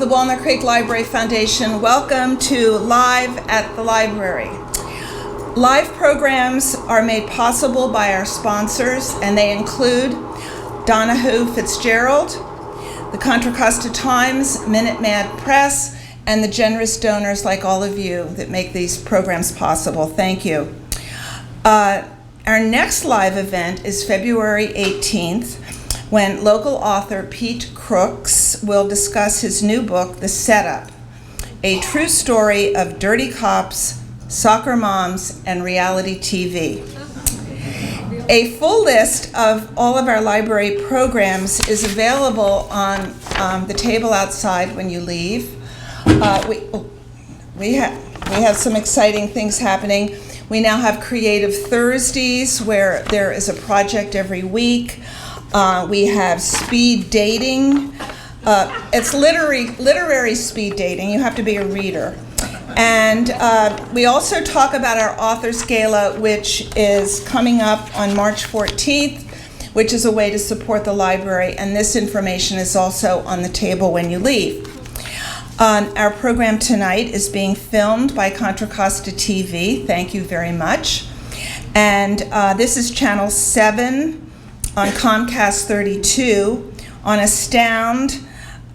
the Walnut Creek Library Foundation, welcome to Live at the Library. Live programs are made possible by our sponsors, and they include Donahue Fitzgerald, the Contra Costa Times, Minute Maid Press, and the generous donors like all of you that make these programs possible. Thank you. Our next live event is February 18th, when local author Pete Crooks will discuss his new book, The Setup, a true story of dirty cops, soccer moms, and reality TV. A full list of all of our library programs is available on the table outside when you leave. We have some exciting things happening. We now have Creative Thursdays, where there is a project every week. We have speed dating. It's literary speed dating. You have to be a reader. And we also talk about our Authors Gala, which is coming up on March 14th, which is a way to support the library. And this information is also on the table when you leave. Our program tonight is being filmed by Contra Costa TV. Thank you very much. And this is Channel 7 on Comcast 32, on Astound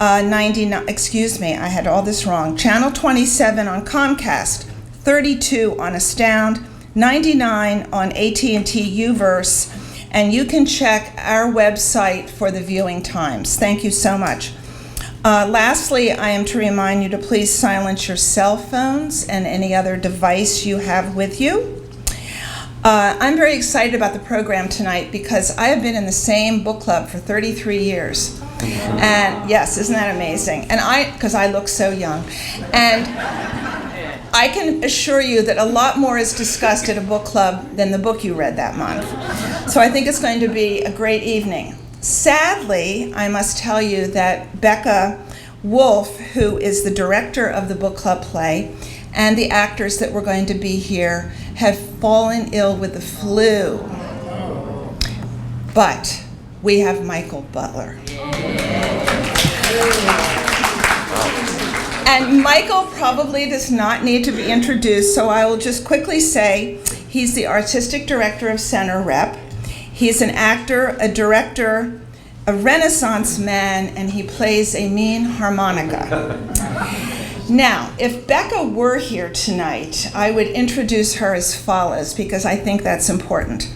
99, excuse me, I had all this wrong. Channel 27 on Comcast, 32 on Astound, 99 on AT&T Uverse, and you can check our website for the viewing times. Thank you so much. Lastly, I am to remind you to please silence your cell phones and any other device you have with you. I'm very excited about the program tonight because I have been in the same book club for 33 years. And yes, isn't that amazing? And because I look so young. And I can assure you that a lot more is discussed at a book club than the book you read that month. So I think it's going to be a great evening. Sadly, I must tell you that Becca Wolf, who is the director of the book club play, and the actors that were going to be here have fallen ill with the flu. But we have Michael Butler. And Michael probably does not need to be introduced, so I will just quickly say he's the artistic director of Center Rep. He's an actor, a director, a Renaissance man, and he plays a mean harmonica. Now, if Becca were here tonight, I would introduce her as follows, because I think that's important.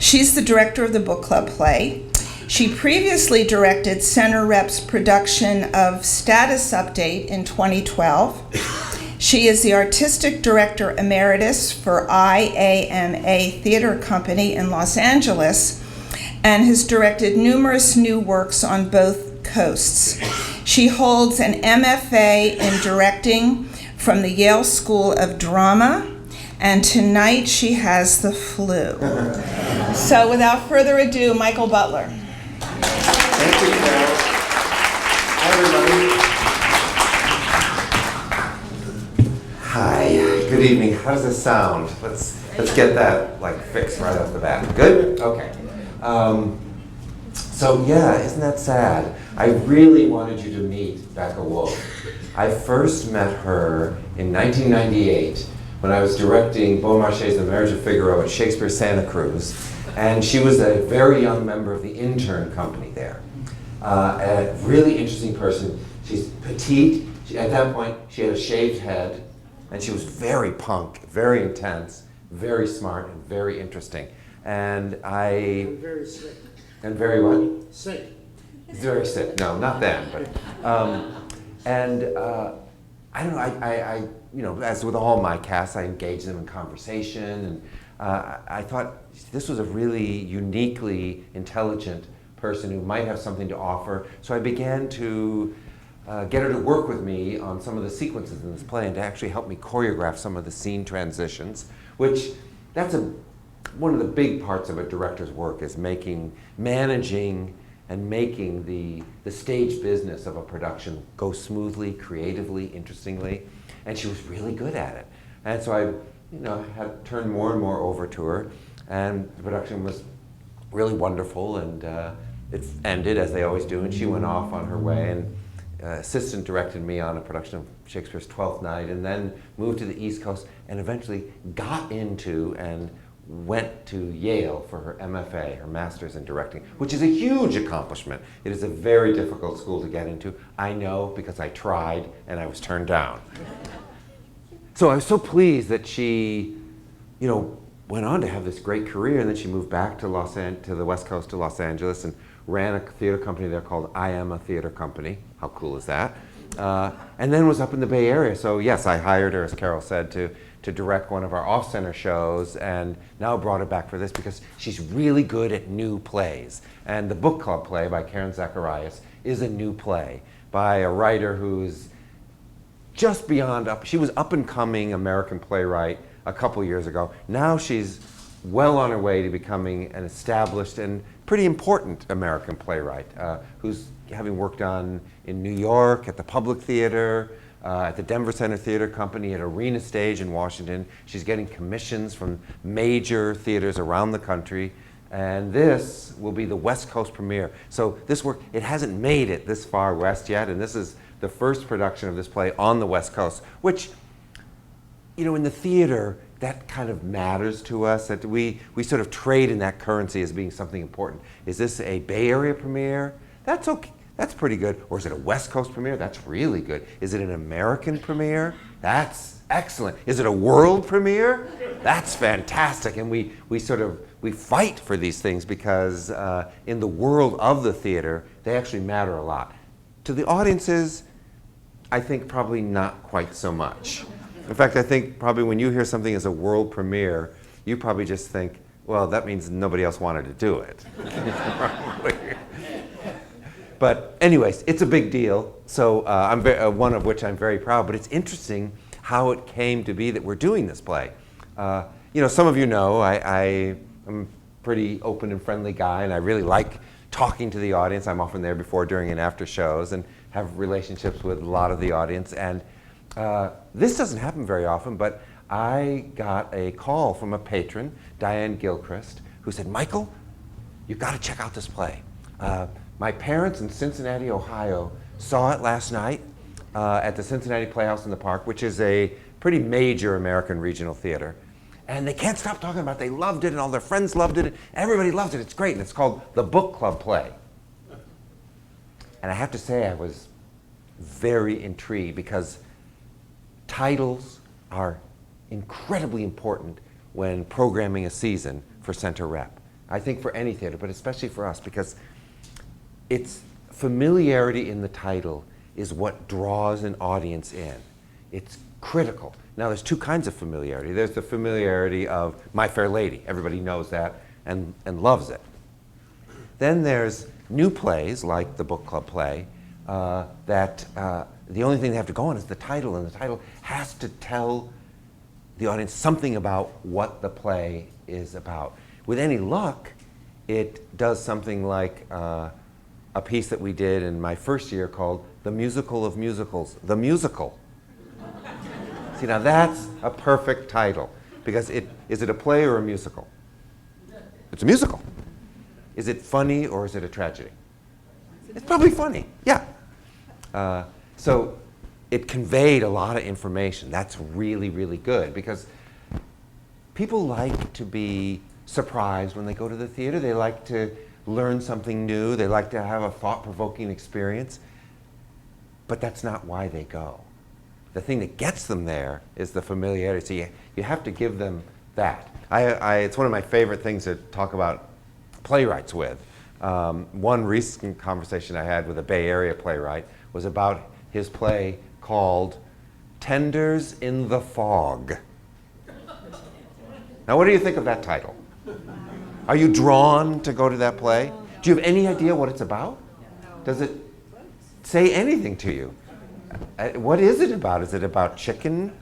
She's the director of the book club play. She previously directed Center Rep's production of Status Update in 2012. She is the artistic director emeritus for IAMA Theater Company in Los Angeles and has directed numerous new works on both coasts. She holds an MFA in directing from the Yale School of Drama, and tonight she has the flu. So without further ado, Michael Butler. Thank you, Carol. Hi, everybody. Hi, good evening. How does this sound? Let's get that fixed right off the bat. Good? Okay. So yeah, isn't that sad? I really wanted you to meet Becca Wolf. I first met her in 1998 when I was directing Beaumarchais' The Marriage of Figaro at Shakespeare Santa Cruz, and she was a very young member of the intern company there. A really interesting person. She's petite. At that point, she had a shaved head, and she was very punk, very intense, very smart, and very interesting. And And very sick. And very what? Sick. Very sick. No, not then. But I don't know. I as with all my casts, I engaged them in conversation, and I thought this was a really uniquely intelligent person who might have something to offer. So I began to get her to work with me on some of the sequences in this play and to actually help me choreograph some of the scene transitions, which that's one of the big parts of a director's work is managing and making the stage business of a production go smoothly, creatively, interestingly, and she was really good at it. And so I had turned more and more over to her, and the production was really wonderful, and it ended as they always do, and she went off on her way, and assistant directed me on a production of Shakespeare's Twelfth Night, and then moved to the East Coast and eventually got into and went to Yale for her MFA, her master's in directing, which is a huge accomplishment. It is a very difficult school to get into. I know because I tried and I was turned down. So I was so pleased that she, went on to have this great career, and then she moved back to the West Coast to Los Angeles and ran a theater company there called I Am a Theater Company. How cool is that? And then was up in the Bay Area. So yes, I hired her, as Carol said, to direct one of our off-center shows, and now brought her back for this because she's really good at new plays. And the book club play by Karen Zacharias is a new play by a writer who's just beyond up. She was up and coming American playwright a couple years ago. Now she's well on her way to becoming an established and pretty important American playwright who's having worked on in New York at the Public Theater, at the Denver Center Theater Company, at Arena Stage in Washington. She's getting commissions from major theaters around the country. And this will be the West Coast premiere. So this work, it hasn't made it this far west yet, and this is the first production of this play on the West Coast, which, in the theater, that kind of matters to us, that we sort of trade in that currency as being something important. Is this a Bay Area premiere? That's okay. That's pretty good. Or is it a West Coast premiere? That's really good. Is it an American premiere? That's excellent. Is it a world premiere? That's fantastic. And we fight for these things because in the world of the theater, they actually matter a lot. To the audiences, I think probably not quite so much. In fact, I think probably when you hear something as a world premiere, you probably just think, well, that means nobody else wanted to do it. But anyways, it's a big deal. So one of which I'm very proud. But it's interesting how it came to be that we're doing this play. Some of you know I'm a pretty open and friendly guy, and I really like talking to the audience. I'm often there before, during, and after shows, and have relationships with a lot of the audience. And this doesn't happen very often, but I got a call from a patron, Diane Gilchrist, who said, Michael, you've got to check out this play. My parents in Cincinnati, Ohio, saw it last night at the Cincinnati Playhouse in the Park, which is a pretty major American regional theater. And they can't stop talking about it. They loved it, and all their friends loved it. Everybody loves it. It's great. And it's called the Book Club Play. And I have to say, I was very intrigued because titles are incredibly important when programming a season for Center Rep. I think for any theater, but especially for us, because it's familiarity in the title is what draws an audience in. It's critical. Now, there's two kinds of familiarity. There's the familiarity of My Fair Lady. Everybody knows that and loves it. Then there's new plays, like the book club play, that the only thing they have to go on is the title, and the title has to tell the audience something about what the play is about. With any luck, it does something like a piece that we did in my first year called The Musical of Musicals, The Musical. See, now that's a perfect title, because is it a play or a musical? It's a musical. Is it funny or is it a tragedy? It's probably funny, yeah. So it conveyed a lot of information. That's really, really good, because people like to be surprised when they go to the theater. They like to learn something new. They like to have a thought-provoking experience. But that's not why they go. The thing that gets them there is the familiarity. So you have to give them that. It's one of my favorite things to talk about playwrights with. One recent conversation I had with a Bay Area playwright was about his play called Tenders in the Fog. Now, what do you think of that title? Are you drawn to go to that play? Do you have any idea what it's about? Does it say anything to you? What is it about? Is it about chicken?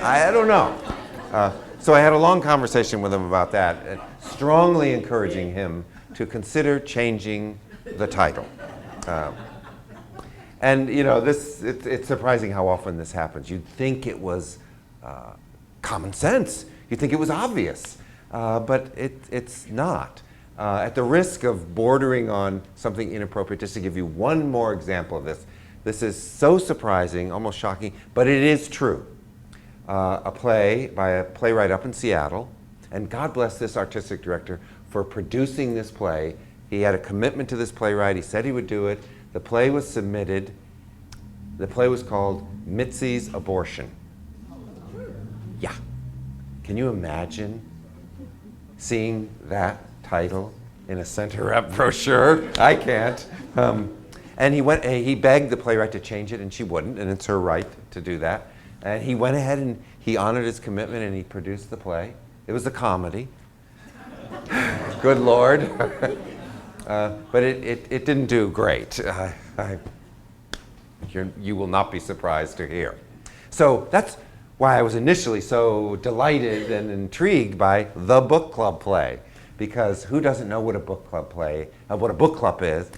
I don't know. So I had a long conversation with him about that, strongly encouraging him to consider changing the title. And it's surprising how often this happens. You'd think it was common sense. You'd think it was obvious, but it's not. At the risk of bordering on something inappropriate, just to give you one more example of this, This is so surprising, almost shocking, but it is true. A play by a playwright up in Seattle, and God bless this artistic director for producing this play. He had a commitment to this playwright. He said he would do it. The play was submitted. The play was called Mitzi's Abortion. Yeah. Can you imagine seeing that title in a center rep brochure? I can't. And he begged the playwright to change it, and she wouldn't, and it's her right to do that. And he went ahead and he honored his commitment, and he produced the play. It was a comedy. Good Lord. But it didn't do great. You will not be surprised to hear. So that's why I was initially so delighted and intrigued by the book club play, because who doesn't know what a book club play, what a book club is,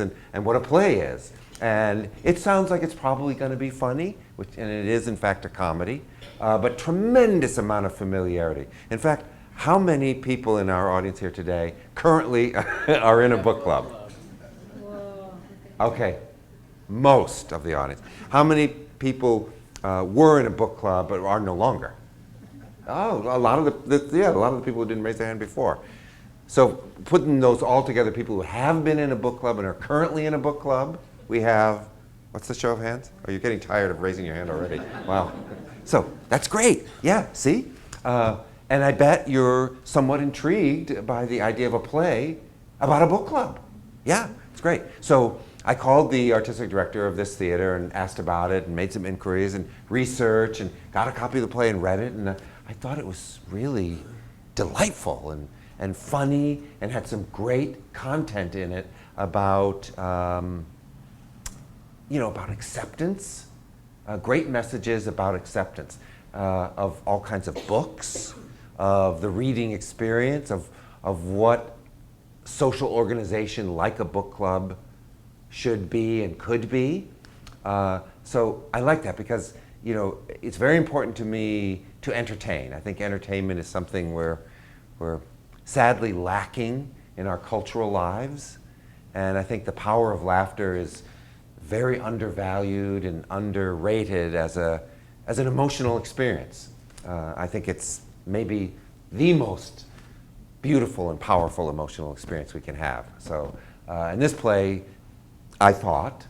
and what a play is. And it sounds like it's probably going to be funny, and it is in fact a comedy, but tremendous amount of familiarity. In fact, how many people in our audience here today currently are in a book club? Okay, most of the audience. How many people were in a book club but are no longer? Oh, a lot of the people who didn't raise their hand before. So putting those all together, people who have been in a book club and are currently in a book club, we have, what's the show of hands? Oh, you're getting tired of raising your hand already. Wow. So that's great. Yeah, see? And I bet you're somewhat intrigued by the idea of a play about a book club. Yeah, it's great. So I called the artistic director of this theater and asked about it and made some inquiries and research and got a copy of the play and read it. And I thought it was really delightful and funny and had some great content in it about, about acceptance, great messages about acceptance of all kinds of books, of the reading experience, of what social organization like a book club should be and could be. So I like that because, it's very important to me to entertain. I think entertainment is something we're sadly lacking in our cultural lives. And I think the power of laughter is very undervalued and underrated as an emotional experience. I think it's maybe the most beautiful and powerful emotional experience we can have. So, and this play, I thought,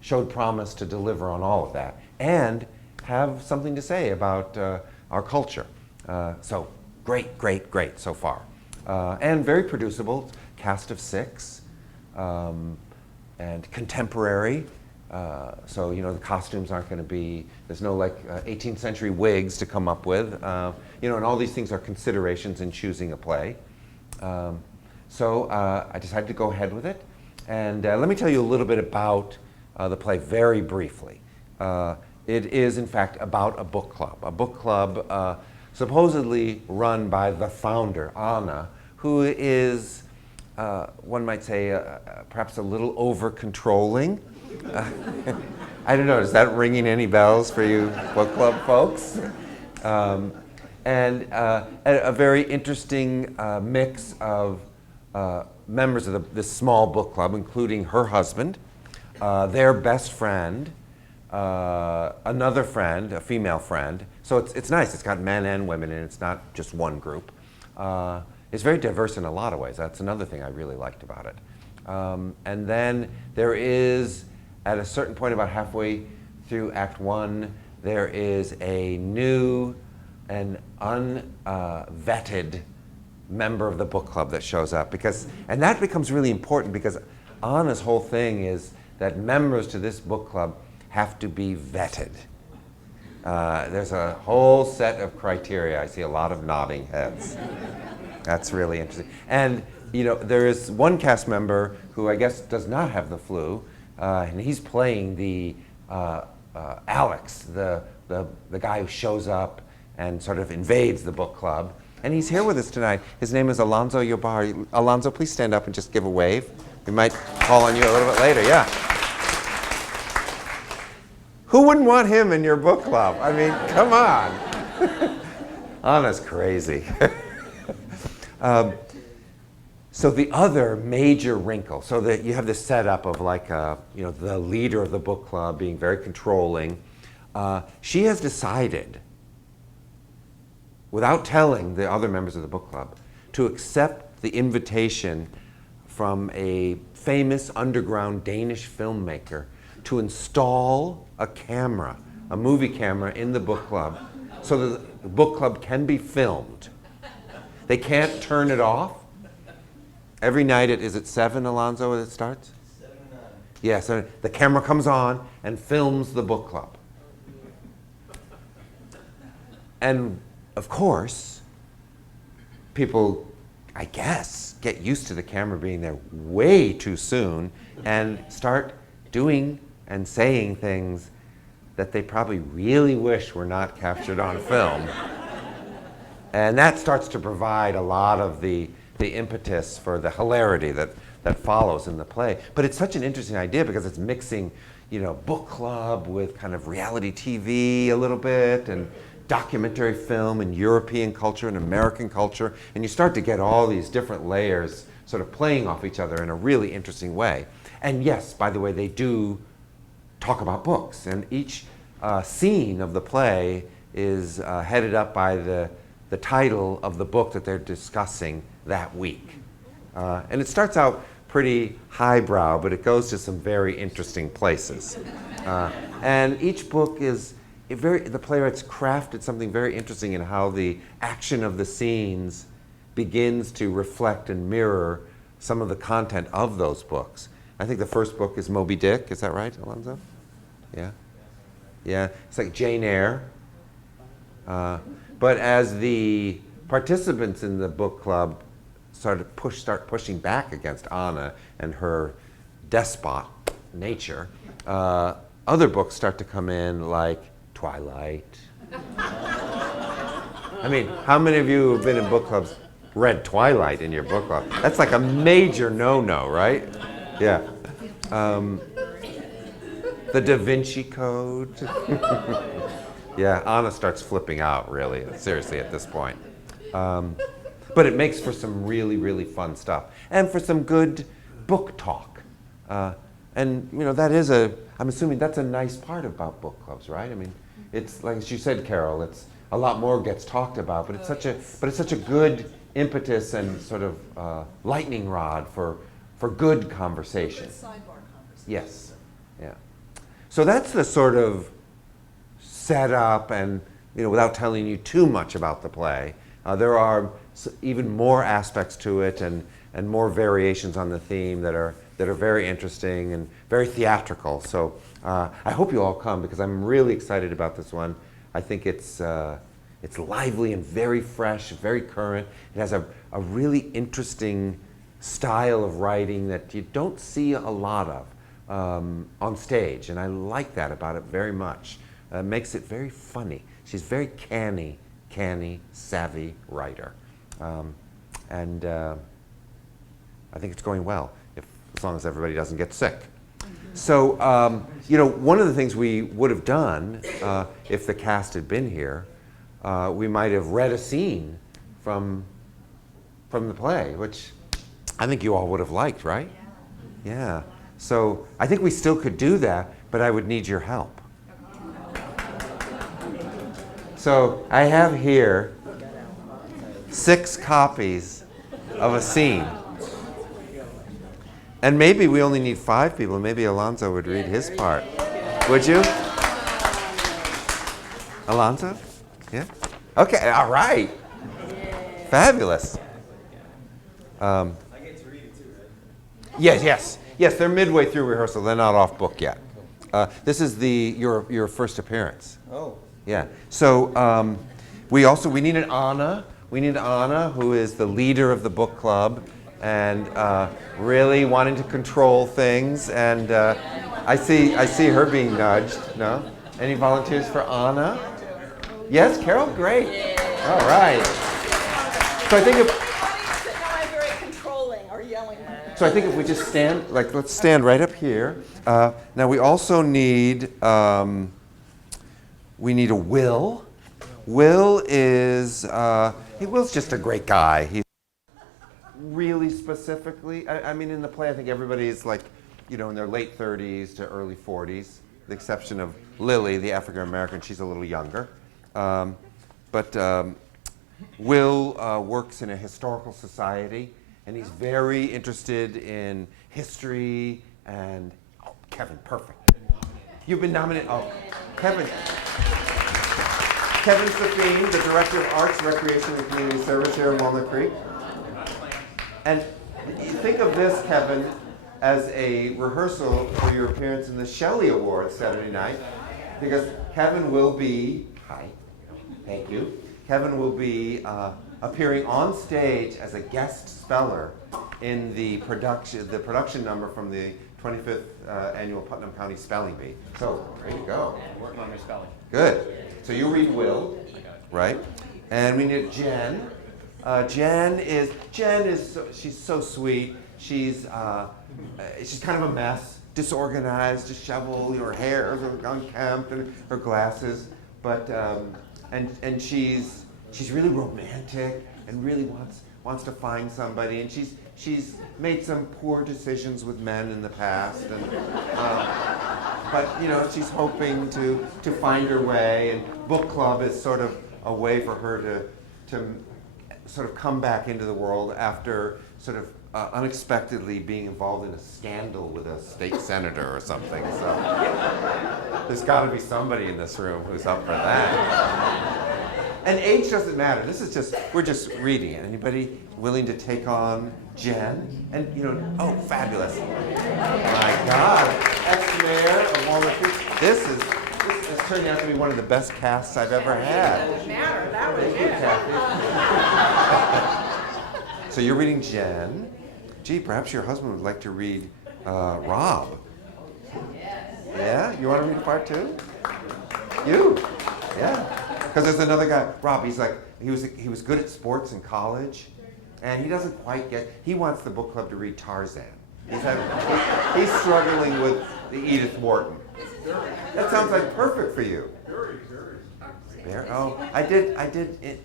showed promise to deliver on all of that and have something to say about our culture. So great so far. And very producible, cast of 6, and contemporary. So, the costumes aren't going to be, there's no 18th century wigs to come up with, and all these things are considerations in choosing a play. So I decided to go ahead with it. And let me tell you a little bit about the play very briefly. It is, in fact, about a book club supposedly run by the founder, Anna, who is, one might say, perhaps a little over-controlling. I don't know, is that ringing any bells for you book club folks? And a very interesting mix of members of this small book club, including her husband, their best friend, another friend, a female friend. So it's nice. It's got men and women, and it's not just one group. It's very diverse in a lot of ways. That's another thing I really liked about it. And then there is, at a certain point about halfway through Act 1, there is a new and unvetted member of the book club that shows up, and that becomes really important because Anna's whole thing is that members to this book club have to be vetted. There's a whole set of criteria. I see a lot of nodding heads. That's really interesting. And there is one cast member who I guess does not have the flu, and he's playing the Alex, the guy who shows up and sort of invades the book club. And he's here with us tonight. His name is Alonzo Yobar. Alonzo, please stand up and just give a wave. We might call on you a little bit later, yeah. Who wouldn't want him in your book club? I mean, come on. Anna's crazy. So the other major wrinkle, so that you have this setup of like the leader of the book club being very controlling. She has decided, without telling the other members of the book club, to accept the invitation from a famous underground Danish filmmaker to install a camera, a movie camera, in the book club so that the book club can be filmed. They can't turn it off. Every night, is it 7, Alonzo, when it starts? 7 to 9. Yeah, so the camera comes on and films the book club. And of course, people, I guess, get used to the camera being there way too soon and start doing and saying things that they probably really wish were not captured on film. And that starts to provide a lot of the impetus for the hilarity that follows in the play. But it's such an interesting idea because it's mixing, book club with kind of reality TV a little bit, and documentary film and European culture and American culture, and you start to get all these different layers sort of playing off each other in a really interesting way. And yes, by the way, they do talk about books, and each scene of the play is headed up by the title of the book that they're discussing that week. And it starts out pretty highbrow, but it goes to some very interesting places. And each book is the playwrights crafted something very interesting in how the action of the scenes begins to reflect and mirror some of the content of those books. I think the first book is Moby Dick. Is that right, Alonzo? Yeah? Yeah. It's like Jane Eyre. But as the participants in the book club start pushing back against Anna and her despot nature, other books start to come in, like Twilight. I mean, how many of you who have been in book clubs read Twilight in your book club? That's like a major no-no, right? Yeah. The Da Vinci Code. Yeah, Anna starts flipping out, really, seriously, at this point. But it makes for some really, really fun stuff. And for some good book talk. And, that is I'm assuming that's a nice part about book clubs, right? I mean, it's like as you said, Carol, it's a lot more gets talked about, but it's such a good impetus and sort of lightning rod for good conversation. Good sidebar conversation. Yes, yeah. So that's the sort of setup, and without telling you too much about the play, there are even more aspects to it and more variations on the theme that are very interesting and very theatrical. So I hope you all come, because I'm really excited about this one. I think it's lively and very fresh, very current. It has a really interesting style of writing that you don't see a lot of on stage, and I like that about it very much. Makes it very funny. She's a very canny, savvy writer. And I think it's going well, as long as everybody doesn't get sick. So, one of the things we would have done if the cast had been here, we might have read a scene from the play, which I think you all would have liked, right? Yeah. So I think we still could do that, but I would need your help. So I have here 6 copies of a scene. And maybe we only need 5 people. Maybe Alonzo would read his part. Would you? Alonzo? Yeah? Okay, all right. Fabulous. I get to read it too, right? Yes, they're midway through rehearsal. They're not off book yet. This is your first appearance. Oh. Yeah. So we need an Anna. We need Anna, who is the leader of the book club and really wanting to control things. And I see her being nudged. No? Any volunteers for Anna? Yes, Carol. Great. All right. So I think So I think if we just stand, let's stand right up here. Now we also need, we need a Will. Will is, Will's just a great guy. He's really specifically. I mean, in the play, I think everybody's like, in their late 30s to early 40s, the exception of Lily, the African American. She's a little younger. But Will works in a historical society, and he's very interested in history and, Kevin, perfect. You've been nominated. Oh, Kevin. Kevin Safine, the Director of Arts, Recreation, and Community Service here in Walnut Creek. And think of this, Kevin, as a rehearsal for your appearance in the Shelley Awards Saturday night, because Kevin will be, hi, thank you, Kevin will be appearing on stage as a guest speller in the production number from the 25th annual Putnam County Spelling Bee. So, there you go. Working on your spelling. Good. So you read Will, right? And we need Jen. Jen is she's so sweet. She's kind of a mess, disorganized, disheveled. Her hair is unkempt and her glasses. But and she's really romantic and really wants to find somebody. And she's made some poor decisions with men in the past. And but she's hoping to find her way. And book club is sort of a way for her to sort of come back into the world after sort of unexpectedly being involved in a scandal with a state senator or something. So there's got to be somebody in this room who's up for that. And age doesn't matter. We're just reading it. Anybody willing to take on Jen? And oh, fabulous! My God, ex-mayor of Walnut Creek. This is turning out to be one of the best casts I've ever had. That was Thank you, Kathy. So you're reading Jen. Gee, perhaps your husband would like to read Rob. Yeah? You want to read part two? You? Yeah. Because there's another guy, Rob. He's like he was good at sports in college, and he doesn't quite get. He wants the book club to read Tarzan. He's struggling with the Edith Wharton. That sounds like perfect for you. Very. Oh, I did it.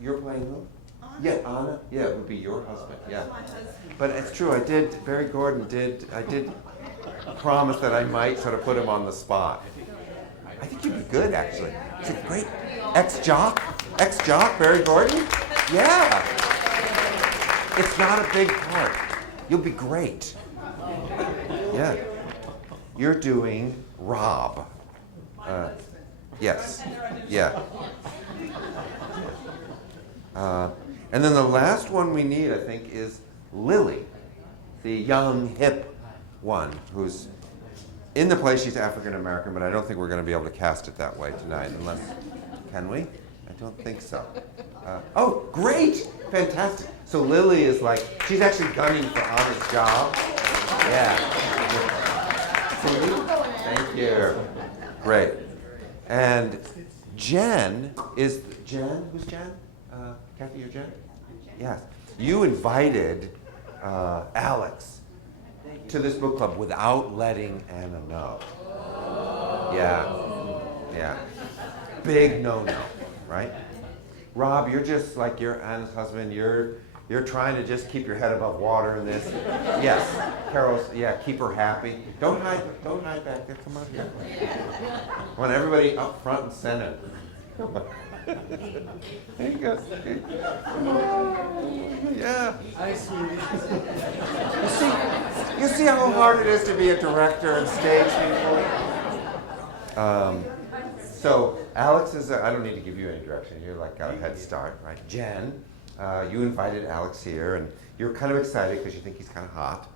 You're playing who? Yeah, Anna. Yeah, it would be your husband. Yeah. But it's true. Barry Gordon did. I did promise that I might sort of put him on the spot. I think you'd be good, actually. He's a great ex-jock, Barry Gordon. Yeah. It's not a big part. You'll be great. Yeah. You're doing Rob. Yes. Yeah. And then the last one we need, I think, is Lily, the young, hip one who's in the play. She's African American, but I don't think we're going to be able to cast it that way tonight, can we? I don't think so. Oh, great! Fantastic. So Lily is like, she's actually gunning for Anna's job. Yeah. Thank you. Great. And Jen, who's Jen? Kathy, you're Jen? Yes. You invited Alex to this book club without letting Anna know. Yeah. Big no-no, right? Rob, you're just like you're Anna's husband. You're trying to just keep your head above water in this. Yes, Carol's. Yeah, keep her happy. Don't hide back there. Come on here. I want everybody up front and center. There you go. Yeah. You see how hard it is to be a director and stage people. So Alex is. I don't need to give you any direction. You're like got a head start, right? Jen, you invited Alex here, and you're kind of excited because you think he's kind of hot.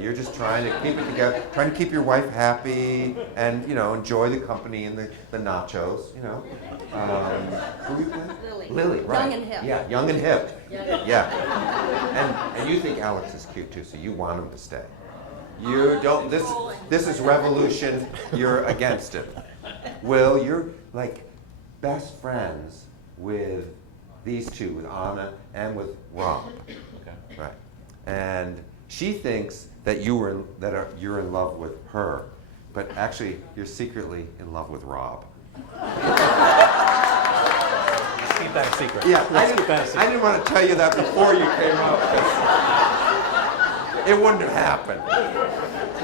You're just trying to keep it together, trying to keep your wife happy, and enjoy the company and the nachos. Who are you playing? Lily, right? Young and hip. Yeah, young and hip. Yeah. And you think Alex is cute too, so you want him to stay. You don't. This is revolution. You're against it. Will, you're like best friends with these two, with Anna and with Rob. Okay. Right. And she thinks that you're in love with her, but actually you're secretly in love with Rob. You keep that a secret. Yeah, Let's keep that a secret. I didn't want to tell you that before you came up, 'cause it wouldn't have happened.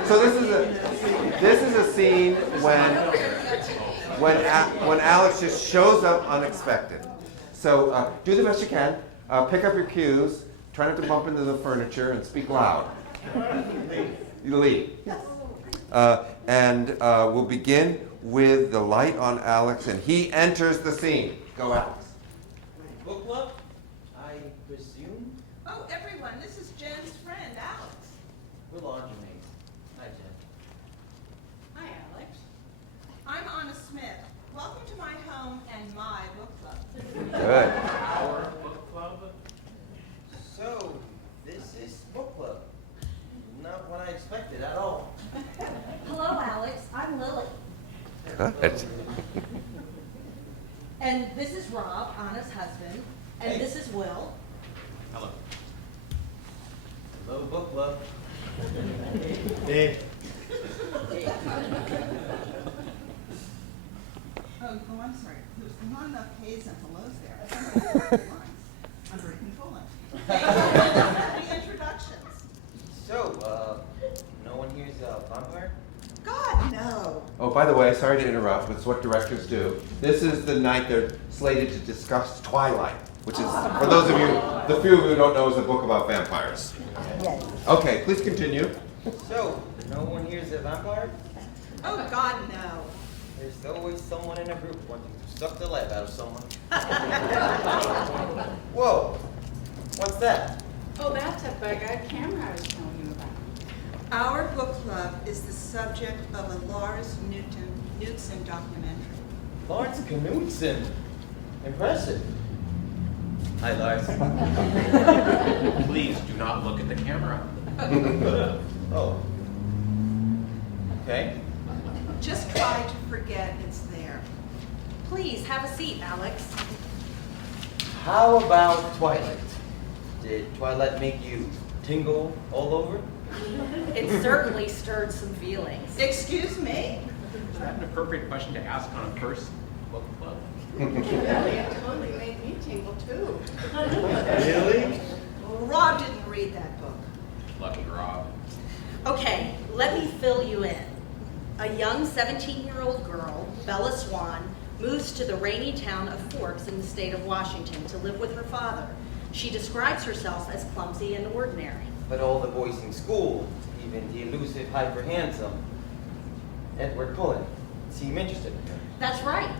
So this is a scene when Alex just shows up unexpected. So do the best you can. Pick up your cues. Try not to bump into the furniture and speak loud. You lead. And we'll begin with the light on Alex, and he enters the scene. Go, Alex. Book club? I presume? Oh, everyone, this is Jen's friend, Alex. We're laundry mates. Hi, Jen. Hi, Alex. I'm Anna Smith. Welcome to my home and my book club. Good. Our book club? So, this is book club. Not what I expected at all. Hello, Alex. I'm Lily. Good. And this is Rob, Anna's husband. And Hey. this is Will. Hello. Hello, book club. Dave. Oh, I'm sorry. There's not enough K's and hellos there. I'm very controlling. The introductions. So, no one here's a vampire? God, no. Oh, by the way, sorry to interrupt, but it's what directors do. This is the night they're slated to discuss Twilight, which is, for those of you, the few of you who don't know, is a book about vampires. Okay, please continue. So, no one here's a vampire? Oh, God, no. There's always someone in a group wanting to suck the life out of someone. Whoa, what's that? Oh, that's a bug-eyed camera I was telling you about. Our book club is the subject of a Lars Knudsen documentary. Lawrence Knudsen. Impressive. Hi, Lars. Please do not look at the camera. Oh. Okay. Just try to forget it's there. Please have a seat, Alex. How about Twilight? Did Twilight make you tingle all over? It certainly stirred some feelings. Excuse me? Is that an appropriate question to ask on a first book club? It totally made me tingle too. Really? Rob didn't read that book. Lucky Rob. Okay, let me fill you in. A young 17-year-old girl, Bella Swan, moves to the rainy town of Forks in the state of Washington to live with her father. She describes herself as clumsy and ordinary. But all the boys in school, even the elusive, hyper-handsome Edward Cullen, seem interested in her. That's right.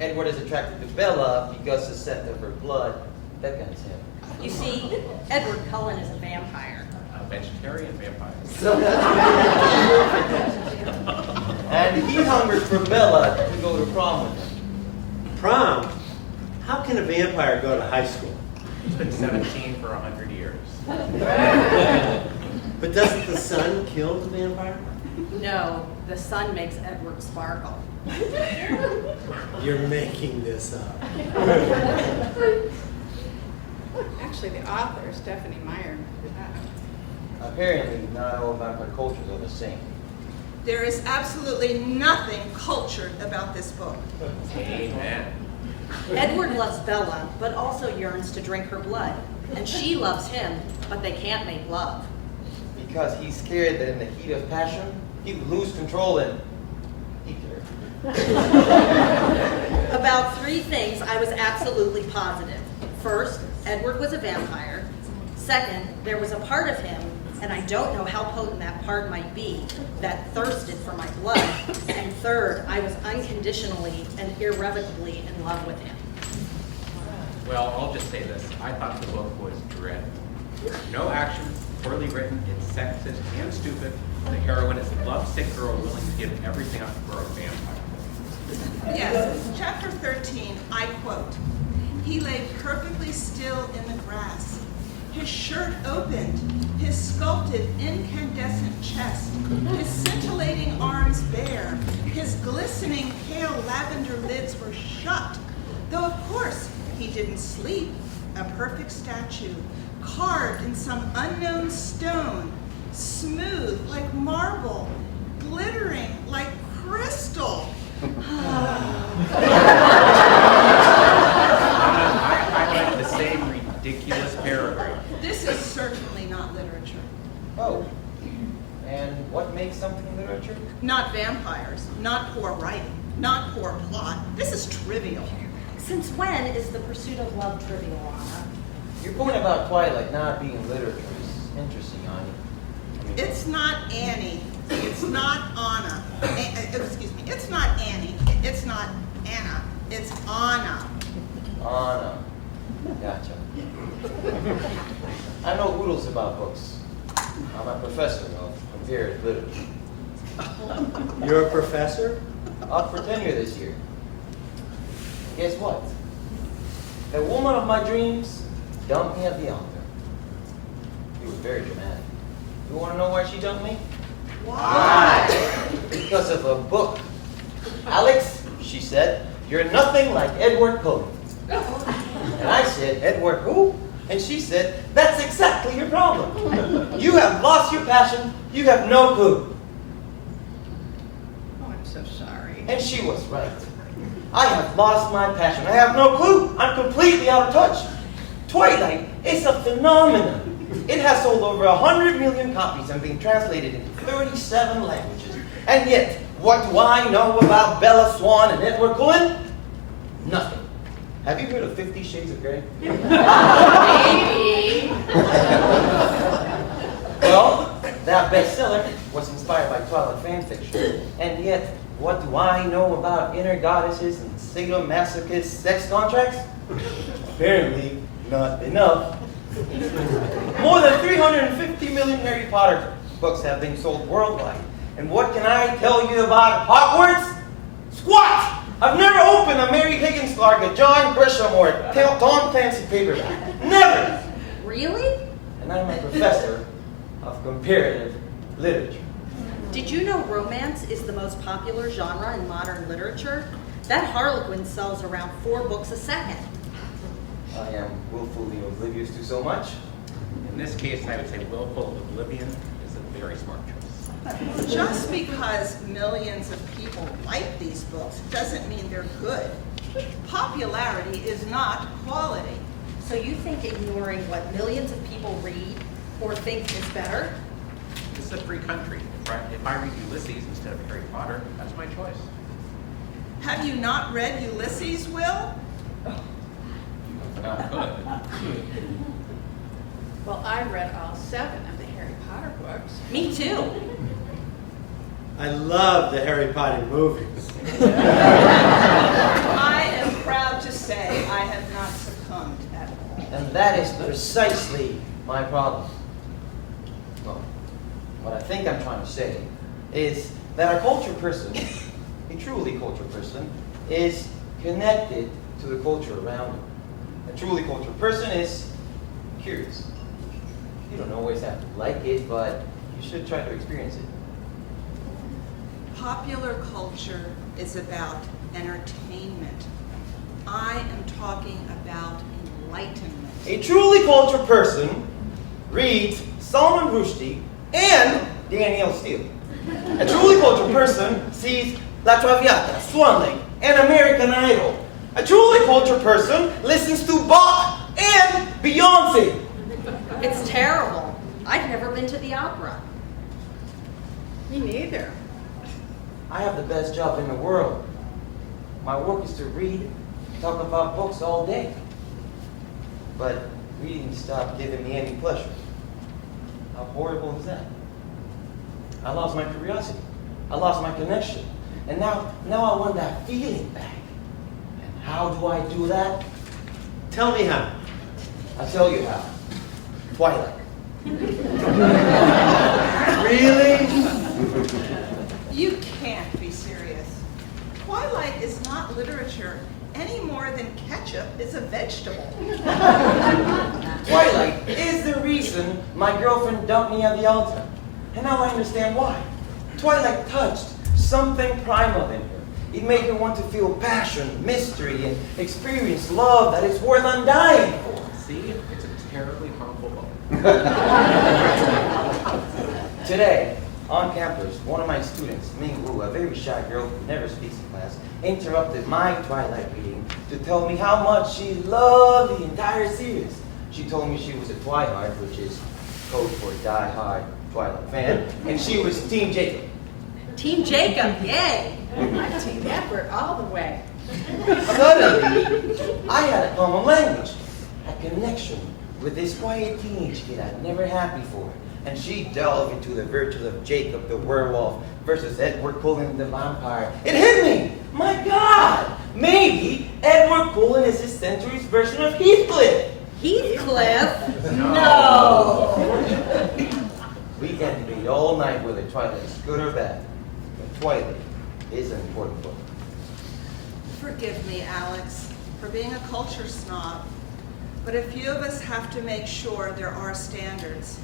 Edward is attracted to Bella because the scent of her blood beckons him. You see, Edward Cullen is a vampire. A vegetarian vampire. And he hungers for Bella to go to prom with him. Prom? How can a vampire go to high school? He's been 17 for 100 years. But doesn't the sun kill the vampire? No, the sun makes Edward sparkle. You're making this up. Actually, the author, Stephanie Meyer, did that. Apparently, not all vampire cultures are the same. There is absolutely nothing cultured about this book. Amen. Edward loves Bella, but also yearns to drink her blood. And she loves him, but they can't make love. Because he's scared that in the heat of passion, he would lose control and eat her. About three things I was absolutely positive. First, Edward was a vampire. Second, there was a part of him, and I don't know how potent that part might be, that thirsted for my blood. And third, I was unconditionally and irrevocably in love with him. Well, I'll just say this. I thought the book was dreadful. No action, poorly written, it's sexist and stupid. The heroine is a lovesick girl willing to give everything up for a vampire. Yes, chapter 13, I quote, "He lay perfectly still in the grass, his shirt opened, his sculpted incandescent chest, his scintillating arms bare, his glistening pale lavender lids were shut, though of course he didn't sleep, a perfect statue, carved in some unknown stone, smooth like marble, glittering like crystal." Oh. And what makes something literature? Not vampires, not poor writing, not poor plot. This is trivial. Since when is the pursuit of love trivial, Anna? Your point about Twilight not being literature is interesting, Ani. It's not Annie. It's not Anna. Excuse me. It's not Annie. It's not Anna. It's Anna. Anna. Gotcha. I know oodles about books. I'm a professor of comparative literature. You're a professor? Up for tenure this year. Guess what? The woman of my dreams dumped me at the altar. It was very dramatic. You want to know why she dumped me? Why? Because of a book. Alex, she said, you're nothing like Edward Cullen. And I said, Edward who? And she said, that's exactly your problem. You have lost your passion. You have no clue. Oh, I'm so sorry. And she was right. I have lost my passion. I have no clue. I'm completely out of touch. Twilight is a phenomenon. It has sold over 100 million copies and been translated into 37 languages. And yet, what do I know about Bella Swan and Edward Cullen? Nothing. Have you heard of 50 Shades of Grey? Maybe. Well, that bestseller was inspired by Twilight fan fiction. And yet, what do I know about inner goddesses and sadomasochist sex contracts? Apparently, not enough. More than 350 million Harry Potter books have been sold worldwide. And what can I tell you about Hogwarts? Squat! I've never opened a Mary Higgins Clark, a John Grisham, or a Tom Clancy paperback. Never! Really? And I'm a professor of comparative literature. Did you know romance is the most popular genre in modern literature? That Harlequin sells around 4 books a second. I am willfully oblivious to so much. In this case, I would say willful oblivion is a very smart choice. Just because millions of people like these books doesn't mean they're good. Popularity is not quality. So you think ignoring what millions of people read or think is better? This is a free country. If I read Ulysses instead of Harry Potter, that's my choice. Have you not read Ulysses, Will? Not good. Well, I read all 7 of the Harry Potter books. Me too. I love the Harry Potter movies. I am proud to say I have not succumbed at all. And that is precisely my problem. Well, what I think I'm trying to say is that a cultured person, a truly cultured person, is connected to the culture around him. A truly cultured person is curious. You don't always have to like it, but you should try to experience it. Popular culture is about entertainment. I am talking about enlightenment. A truly cultured person reads Salman Rushdie and Danielle Steele. A truly cultured person sees La Traviata, Swan Lake, and American Idol. A truly cultured person listens to Bach and Beyonce. It's terrible. I've never been to the opera. Me neither. I have the best job in the world. My work is to read, talk about books all day. But reading stopped giving me any pleasure. How horrible is that? I lost my curiosity. I lost my connection. And now I want that feeling back. And how do I do that? Tell me how. I'll tell you how. Twilight. Really? You can't be serious. Twilight is not literature any more than ketchup is a vegetable. Twilight is the reason my girlfriend dumped me at the altar. And now I understand why. Twilight touched something primal in her. It made her want to feel passion, mystery, and experience love that is worth undying for. See, it's a terribly harmful book. Today, on campus, one of my students, Ming Wu, a very shy girl who never speaks in class, interrupted my Twilight reading to tell me how much she loved the entire series. She told me she was a Twihard, which is code for die-hard Twilight fan, and she was Team Jacob. Team Jacob, yay! I'm Team Edward all the way. Suddenly, I had a common language, a connection with this quiet teenage kid I'd never had before. And she delved into the virtues of Jacob the werewolf versus Edward Cullen the vampire. It hit me! My God! Maybe Edward Cullen is this century's version of Heathcliff. Heathcliff? No! We can debate all night whether Twilight is good or bad, but Twilight is an important book. Forgive me, Alex, for being a culture snob, but a few of us have to make sure there are standards.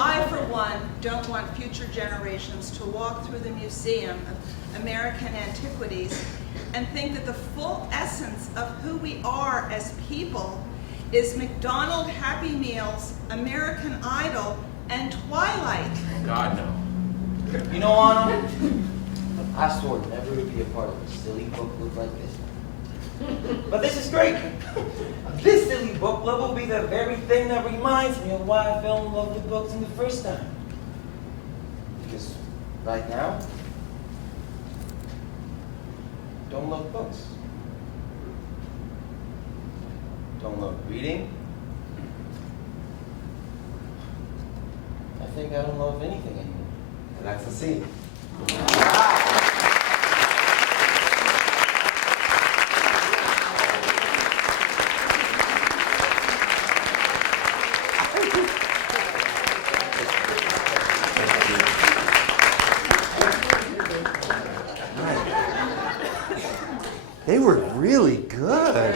I, for one, don't want future generations to walk through the Museum of American Antiquities and think that the full essence of who we are as people is McDonald's Happy Meals, American Idol, and Twilight. Oh, God, no. You know, Anna, I swore never to be a part of a silly book club like this. But this is great. This silly book club will be the very thing that reminds me of why I fell in love with books in the first time. Because right now, don't love books. Don't love reading. I think I don't love anything anymore. And that's the scene. They were really good.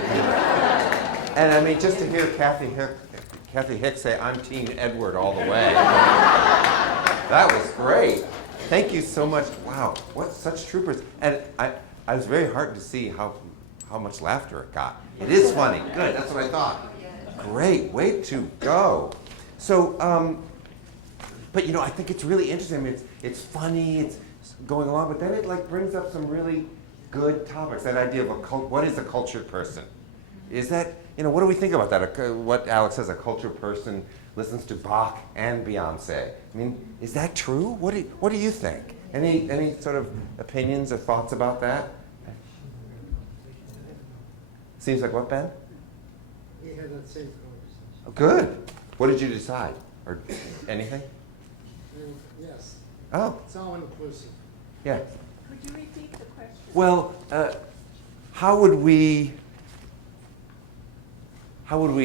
And I mean, just to hear Kathy Hicks say, "I'm Team Edward all the way." That was great. Thank you so much. Wow, what such troopers. And I was very heartened to see how much laughter it got. It is funny. Good, that's what I thought. Great, way to go. So, but you know, I think it's really interesting. I mean, it's funny, it's going along, but then it like brings up some really good topics. That idea of what is a cultured person? Is that, you know, what do we think about that? What Alex says, a cultured person listens to Bach and Beyonce. I mean, is that true? What do you think? Any sort of opinions or thoughts about that? Seems like what, Ben? We had that same conversation. Oh, good. What did you decide? Or anything? Yes, Oh, it's all inclusive. yeah. Could you repeat the question? Well, how would we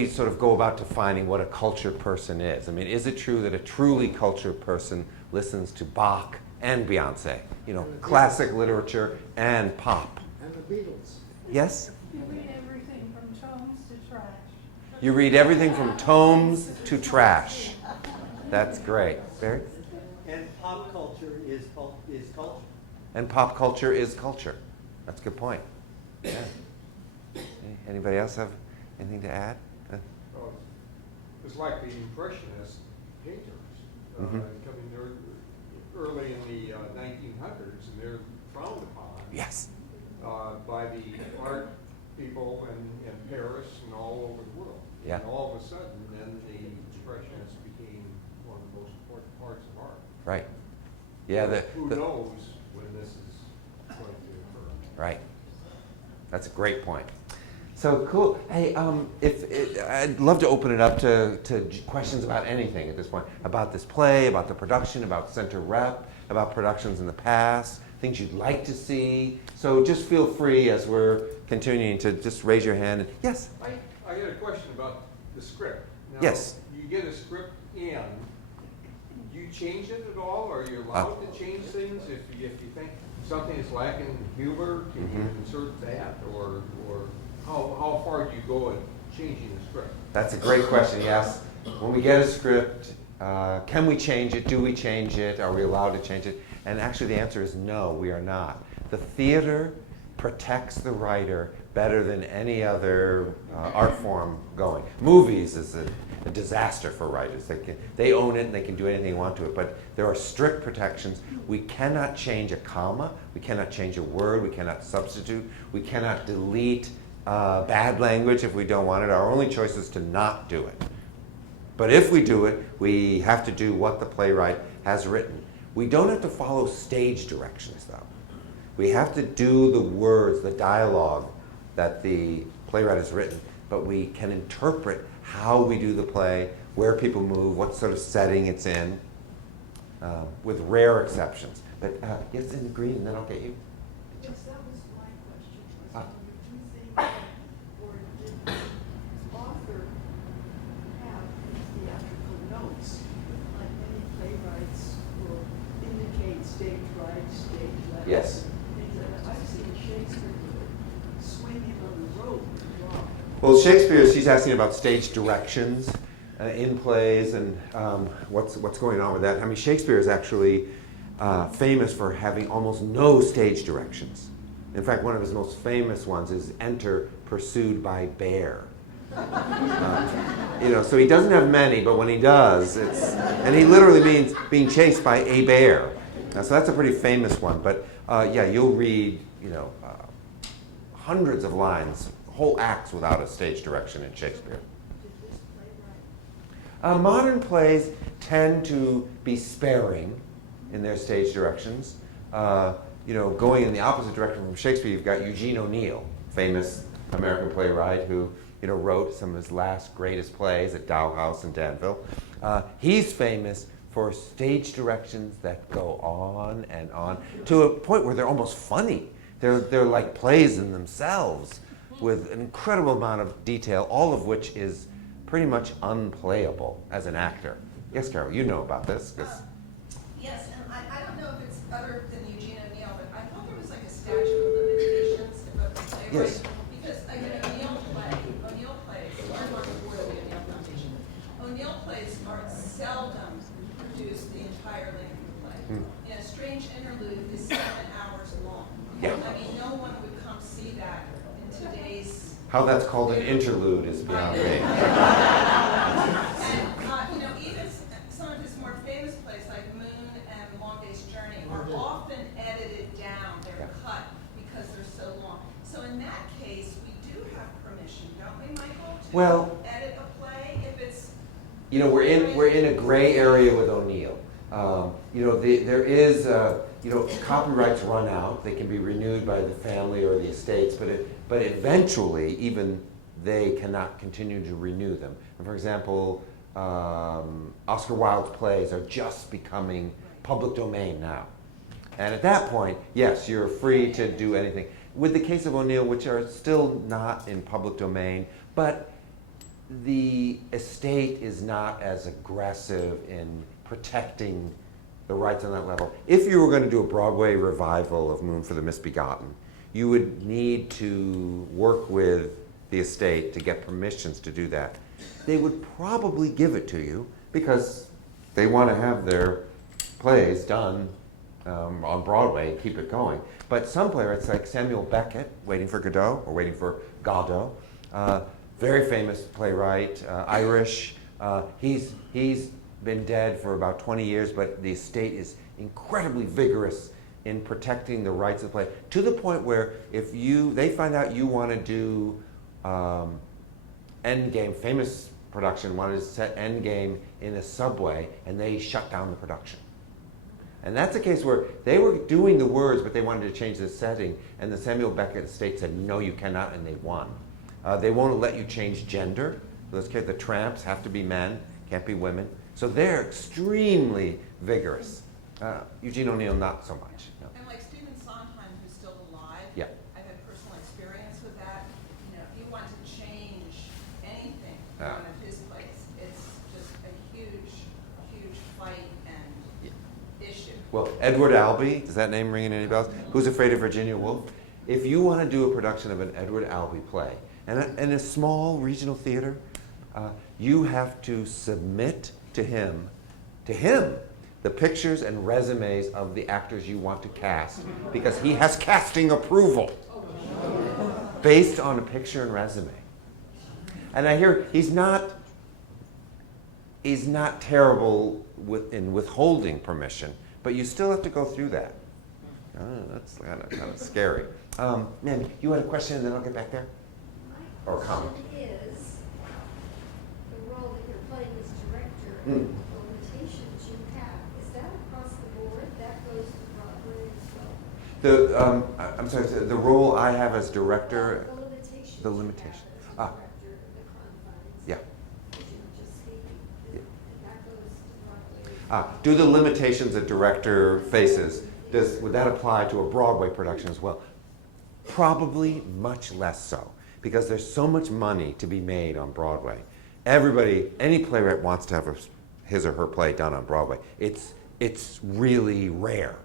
sort of go about defining what a cultured person is? I mean, is it true that a truly cultured person listens to Bach and Beyonce? You know, classic literature and pop. And the Beatles. Yes? You read everything from tomes to trash. You read everything from tomes to trash. That's great. Barry? And pop culture is culture. And pop culture is culture. That's a good point. Yeah. Anybody else have anything to add? Well, it's like the Impressionist painters coming there early in the 1900s, and they're frowned upon Yes. by the art people in Paris and all over the world. Yeah. And all of a sudden, then the Impressionists became one of the most important parts of art. Right. Yeah. Who knows when this is going to occur? Right. That's a great point. So cool. Hey, I'd love to open it up to questions about anything at this point, about this play, about the production, about Center Rep, about productions in the past, things you'd like to see. So just feel free as we're continuing to just raise your hand. Yes. I got a question about the script. Now, Yes. You get a script in. Do you change it at all? Or are you allowed to change things if you think something is lacking humor? Can you insert that, or how far do you go in changing the script? That's a great question. Yes. When we get a script, can we change it? Do we change it? Are we allowed to change it? And actually, the answer is no. We are not. The theater protects the writer better than any other art form going. Movies is a disaster for writers. They own it and they can do anything they want to it, but there are strict protections. We cannot change a comma, we cannot change a word, we cannot substitute, we cannot delete bad language if we don't want it. Our only choice is to not do it. But if we do it, we have to do what the playwright has written. We don't have to follow stage directions, though. We have to do the words, the dialogue that the playwright has written, but we can interpret how we do the play, where people move, what sort of setting it's in, with rare exceptions. But yes, in green, and then I'll get you. Yes, that was my question. Ah. Do you think, or did the author have theatrical notes, like many playwrights will indicate stage right, stage left? Yes. Things like that. I've seen Shakespeare swinging on the rope and draw. Well, Shakespeare, she's asking about stage directions in plays and what's going on with that. I mean, Shakespeare is actually famous for having almost no stage directions. In fact, one of his most famous ones is "Enter, pursued by bear." So he doesn't have many, but when he does, and he literally means being chased by a bear. So that's a pretty famous one. But yeah, you'll read, hundreds of lines, whole acts without a stage direction in Shakespeare. Modern plays tend to be sparing in their stage directions. Going in the opposite direction from Shakespeare, you've got Eugene O'Neill, famous American playwright who wrote some of his last greatest plays at Dow House in Danville. He's famous for stage directions that go on and on to a point where they're almost funny. They're like plays in themselves with an incredible amount of detail, all of which is pretty much unplayable as an actor. Yes, Carol, you know about this. Yes, and I don't know if it's other than Eugene O'Neill, but I thought there was like a statute of limitations if a playwright, Yes. because O'Neill plays, I'm on the board of the O'Neill Foundation. O'Neill plays are seldom produced the entire length of the play. In a strange interlude is 7 hours long. Yeah. I mean, no one would come see that in today's. How that's called an interlude is beyond me. And even some of his more famous plays like Moon and Long Day's Journey are often edited down. They're cut because they're so long. So in that case, we do have permission, don't we, Michael, to edit a play if it's. We're in a gray area with O'Neill. There is copyrights run out. They can be renewed by the family or the estates, but eventually even they cannot continue to renew them. And for example, Oscar Wilde's plays are just becoming public domain now. And at that point, yes, you're free to do anything. With the case of O'Neill, which are still not in public domain, but the estate is not as aggressive in protecting the rights on that level. If you were going to do a Broadway revival of Moon for the Misbegotten, you would need to work with the estate to get permissions to do that. They would probably give it to you because they want to have their plays done on Broadway and keep it going. But some playwrights like Samuel Beckett, Waiting for Godot, or Waiting for Godot, very famous playwright, Irish. He's been dead for about 20 years, but the estate is incredibly vigorous in protecting the rights of the play, to the point where if they find out you want to do Endgame, famous production, wanted to set Endgame in a subway, and they shut down the production. And that's a case where they were doing the words, but they wanted to change the setting, and the Samuel Beckett estate said, no, you cannot, and they won. They won't let you change gender. The tramps have to be men, can't be women. So they're extremely vigorous. Eugene O'Neill, not so much. No. And like Stephen Sondheim, who's still alive, Yeah. I've had personal experience with that. If you want to change anything from one of his plays, it's just a huge fight and issue. Well, Edward Albee, does that name ring any bells? Who's Afraid of Virginia Woolf? If you want to do a production of an Edward Albee play, and in a small regional theater, you have to submit to him, the pictures and resumes of the actors you want to cast, because he has casting approval based on a picture and resume. And I hear he's not terrible in withholding permission, but you still have to go through that. That's kind of scary. Man, you had a question, and then I'll get back there? Or a comment? is, the role that you're playing is limitations you have, is that across the board? That goes to Broadway as well? I'm sorry, the role I have as director, The limitations. the you limitation. have Ah. as director, the confines. Yeah. As you were just stating, Yeah. and that goes to Broadway as well. Do the limitations a director faces, would that apply to a Broadway production as well? Probably much less so, because there's so much money to be made on Broadway. Everybody, any playwright wants to have his or her play done on Broadway. It's really rare.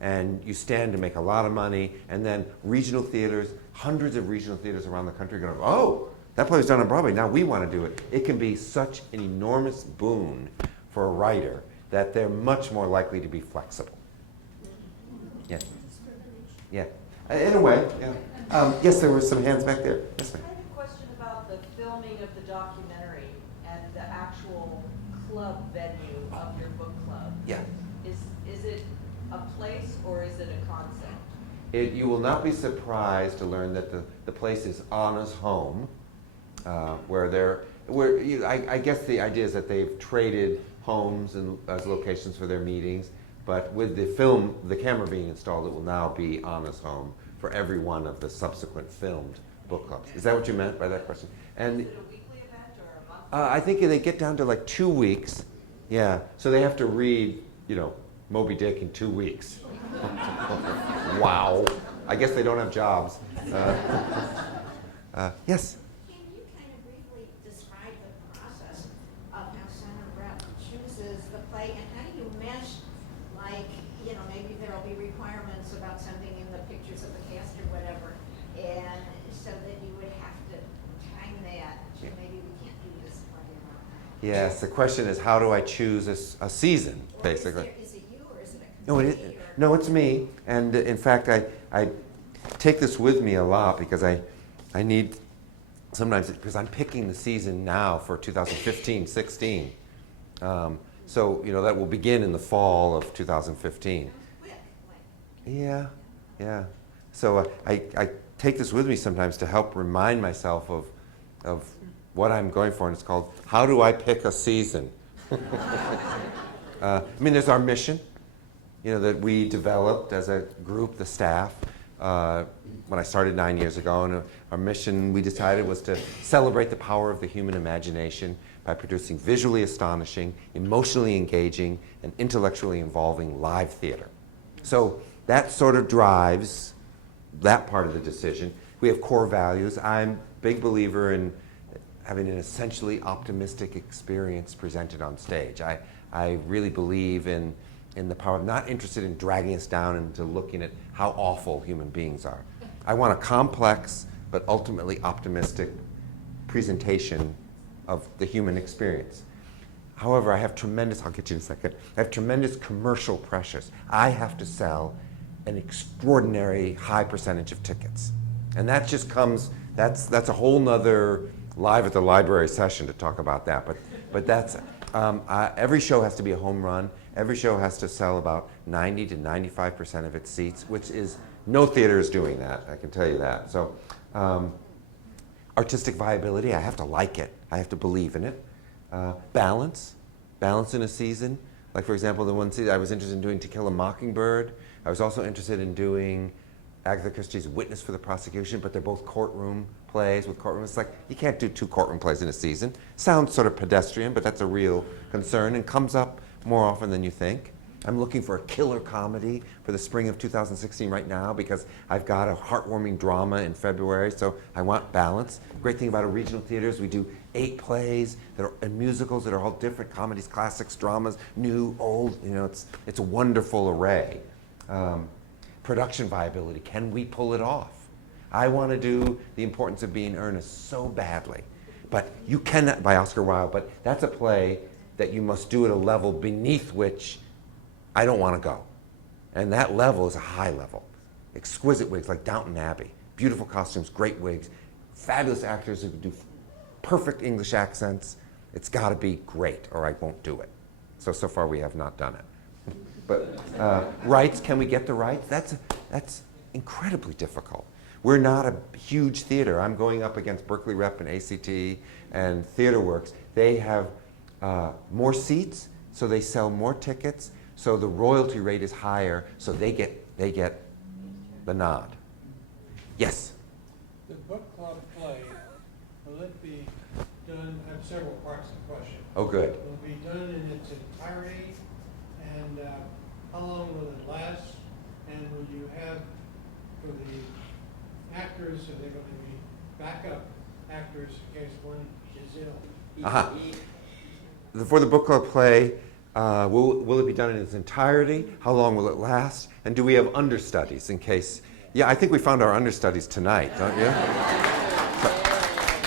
And you stand to make a lot of money, and then regional theaters, hundreds of regional theaters around the country go, oh, that play was done on Broadway, now we want to do it. It can be such an enormous boon for a writer that they're much more likely to be flexible. Yeah. Yeah. In a way, yeah. Yes, there were some hands back there. Yes, ma'am. I have a question about the filming of the documentary and the actual club venue of your book club. Yeah. Is it a place or is it a concept? You will not be surprised to learn that the place is Anna's home, I guess the idea is that they've traded homes and as locations for their meetings, but with the camera being installed, it will now be Anna's home for every one of the subsequent filmed book clubs. Is that what you meant by that question? And Is it a weekly event or a monthly? I think they get down to like 2 weeks. Yeah, so they have to read, Moby Dick in 2 weeks. Wow. I guess they don't have jobs. Yes? Can you kind of briefly describe the process of how Senator Bratton chooses the play, and how do you mesh, maybe there'll be requirements about sending in the pictures of the cast or whatever, and so that you would have to time that to maybe we can't do this play around that. Yes, the question is how do I choose a season, basically? Is it you or is it a No, committee? no, it's me. And in fact, I take this with me a lot because I need, sometimes, because I'm picking the season now for 2015-16. So, that will begin in the fall of 2015. Yeah, yeah. So I take this with me sometimes to help remind myself of what I'm going for, and it's called, How Do I Pick a Season? There's our mission, that we developed as a group, the staff, when I started 9 years ago, and our mission, we decided, was to celebrate the power of the human imagination by producing visually astonishing, emotionally engaging, and intellectually involving live theater. So that sort of drives that part of the decision. We have core values. I'm a big believer in having an essentially optimistic experience presented on stage. I really believe in the power. I'm not interested in dragging us down into looking at how awful human beings are. I want a complex but ultimately optimistic presentation of the human experience. However, I have tremendous, I'll get you in a second, I have tremendous commercial pressures. I have to sell an extraordinary high percentage of tickets. And that just comes, that's a whole nother live at the library session to talk about that. But that's, every show has to be a home run. Every show has to sell about 90 to 95% of its seats, which is, no theater is doing that, I can tell you that. So, artistic viability, I have to like it. I have to believe in it. Balance in a season. Like, for example, the one season I was interested in doing To Kill a Mockingbird. I was also interested in doing Agatha Christie's Witness for the Prosecution, but they're both courtroom plays with courtroom. It's like, you can't do 2 courtroom plays in a season. Sounds sort of pedestrian, but that's a real concern and comes up more often than you think. I'm looking for a killer comedy for the spring of 2016 right now because I've got a heartwarming drama in February, so I want balance. Great thing about a regional theater is we do 8 plays and musicals that are all different, comedies, classics, dramas, new, old, it's a wonderful array. Production viability, can we pull it off? I want to do The Importance of Being Earnest so badly, but you cannot, by Oscar Wilde, but that's a play that you must do at a level beneath which I don't want to go. And that level is a high level. Exquisite wigs like Downton Abbey, beautiful costumes, great wigs, fabulous actors who do perfect English accents. It's got to be great or I won't do it. So far we have not done it. But rights, can we get the rights? That's incredibly difficult. We're not a huge theater. I'm going up against Berkeley Rep and ACT and TheaterWorks. They have more seats, so they sell more tickets, so the royalty rate is higher, so they get the nod. Yes? The book club play, will it be done, I have several parts of the question. Oh, good. Will it be done in its entirety, and how long will it last? And will you have, for the actors, are they going to be backup actors in case one is ill? Uh-huh. For the book club play, will it be done in its entirety? How long will it last? And do we have understudies in case? Yeah, I think we found our understudies tonight, don't you?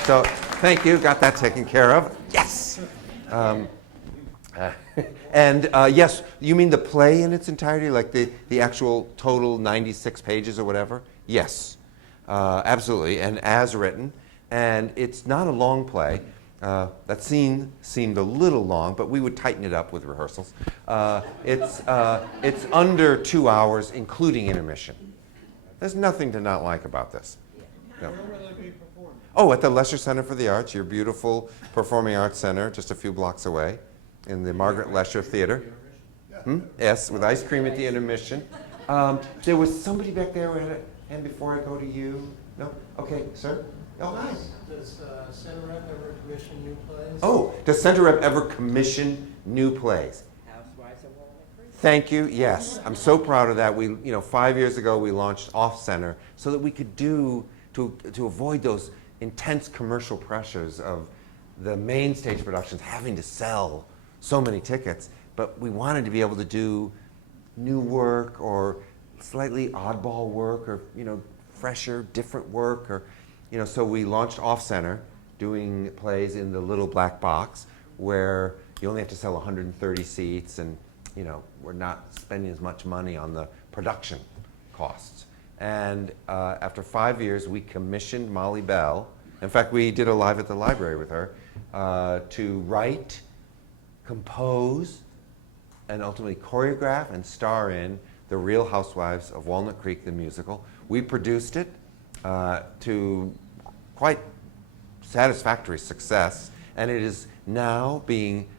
So thank you, got that taken care of. Yes! And yes, you mean the play in its entirety, like the actual total 96 pages or whatever? Yes, absolutely, and as written. And it's not a long play. That scene seemed a little long, but we would tighten it up with rehearsals. It's under 2 hours, including intermission. There's nothing to not like about this. No. Where will it be performed? Oh, at the Lesher Center for the Arts, your beautiful performing arts center, just a few blocks away, in the Margaret Lesher Theater. Yes, with ice cream at the intermission. There was somebody back there who had a hand before I go to you. No? Okay, sir? Oh, hi. Does Center Rep ever commission new plays? Oh, does Center Rep ever commission new plays? Thank you. Yes, I'm so proud of that. We, 5 years ago, we launched Off Center so that we could do to avoid those intense commercial pressures of the main stage productions having to sell so many tickets. But we wanted to be able to do new work or slightly oddball work or fresher, different work or so we launched Off Center, doing plays in the little black box where you only have to sell 130 seats and we're not spending as much money on the production costs. And after 5 years, we commissioned Molly Bell. In fact, we did a Live at the Library with her to write, compose, and ultimately choreograph and star in The Real Housewives of Walnut Creek, the musical. We produced it to quite satisfactory success, and it is now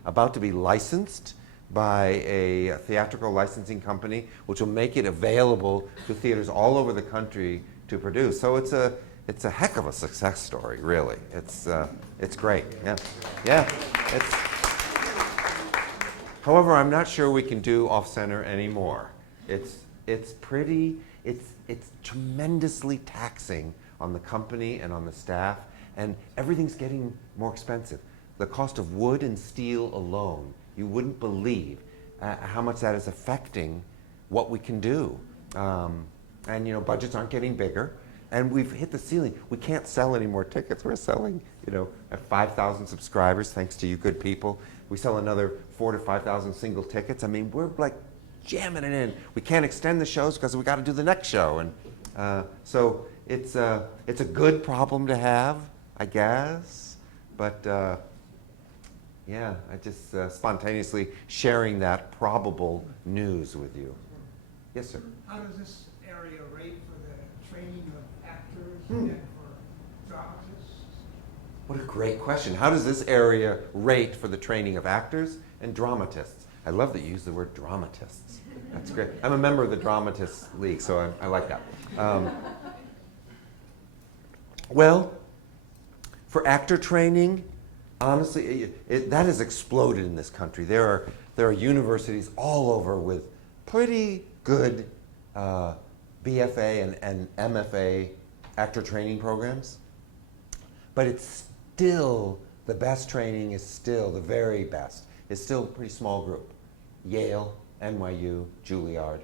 about to be licensed by a theatrical licensing company, which will make it available to theaters all over the country to produce. So it's a heck of a success story, really. It's great. Yeah. However, I'm not sure we can do Off Center anymore. It's tremendously taxing on the company and on the staff, and everything's getting more expensive. The cost of wood and steel alone, you wouldn't believe how much that is affecting what we can do. And budgets aren't getting bigger, and we've hit the ceiling. We can't sell any more tickets. We're selling, at 5,000 subscribers, thanks to you good people. We sell another 4,000 to 5,000 single tickets. I mean, we're like jamming it in. We can't extend the shows because we got to do the next show, and so it's a good problem to have, I guess. But yeah, I just spontaneously sharing that probable news with you. Yes, sir. How does this area rate for the training of actors and for dramatists? What a great question. How does this area rate for the training of actors and dramatists? I love that you use the word dramatists. That's great. I'm a member of the Dramatists League, so I like that. Well, for actor training, honestly, that has exploded in this country. There are universities all over with pretty good BFA and MFA actor training programs. But it's still, the best training is still, the very best, is still a pretty small group. Yale, NYU, Juilliard,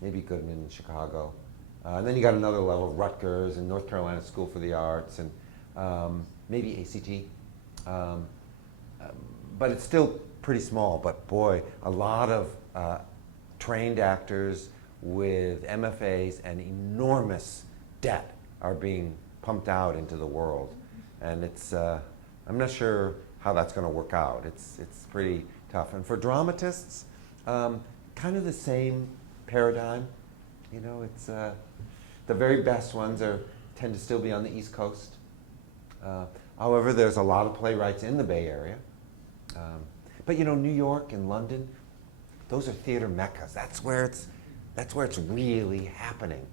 maybe Goodman in Chicago. And then you got another level, Rutgers and North Carolina School for the Arts and maybe ACT. But it's still pretty small, but boy, a lot of trained actors with MFAs and enormous debt are being pumped out into the world. And it's, I'm not sure how that's going to work out. It's pretty tough. And for dramatists, kind of the same paradigm. It's the very best ones tend to still be on the East Coast. However, there's a lot of playwrights in the Bay Area. But you know, New York and London, those are theater meccas. That's where it's really happening.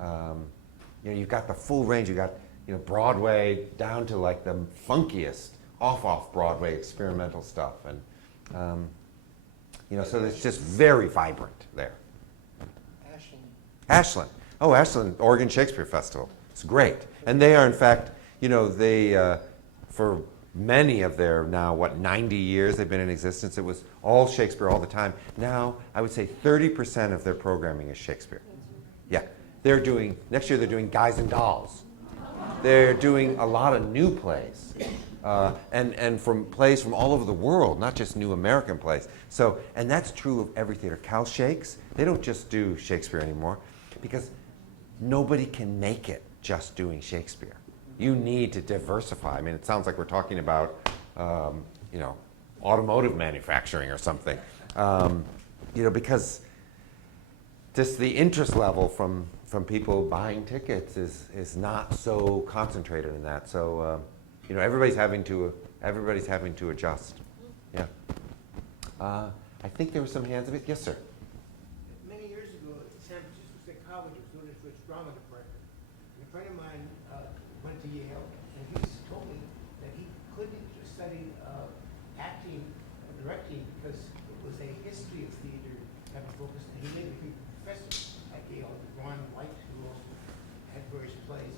You know, you've got the full range. You've got, you know, Broadway down to like the funkiest off Broadway experimental stuff, and you know, so it's just very vibrant there. Ashland. Oh, Ashland, Oregon Shakespeare Festival. It's great. And they are, in fact, you know, they, for many of their now, 90 years they've been in existence, it was all Shakespeare all the time. Now, I would say 30% of their programming is Shakespeare. Yeah. Next year they're doing Guys and Dolls. They're doing a lot of new plays. And from plays from all over the world, not just new American plays. So, and that's true of every theater. Cal Shakes, they don't just do Shakespeare anymore because nobody can make it just doing Shakespeare. You need to diversify. I mean, it sounds like we're talking about, you know, automotive manufacturing or something. You know, because just the interest level from people buying tickets is not so concentrated in that. So, you know, everybody's having to adjust. Yeah. I think there were some hands of it. Yes, sir. Many years ago, San Francisco State College was doing it for its drama department. And a friend of mine went to Yale, and he told me that he couldn't study acting or directing because it was a history of theater type of focus. And he made a few professors at Yale, Ron White, who also had various plays.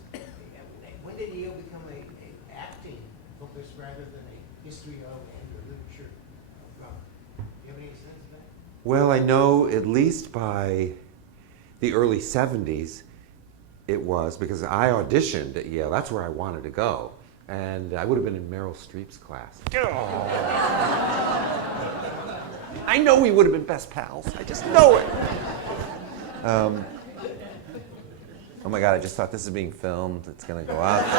When did Yale become a acting focus rather than a history of and a literature of drama? Do you have any sense of that? Well, I know at least by the early 70s it was, because I auditioned at Yale. That's where I wanted to go. And I would have been in Meryl Streep's class. I know we would have been best pals. I just know it. Oh my God, I just thought this is being filmed. It's going to go out there.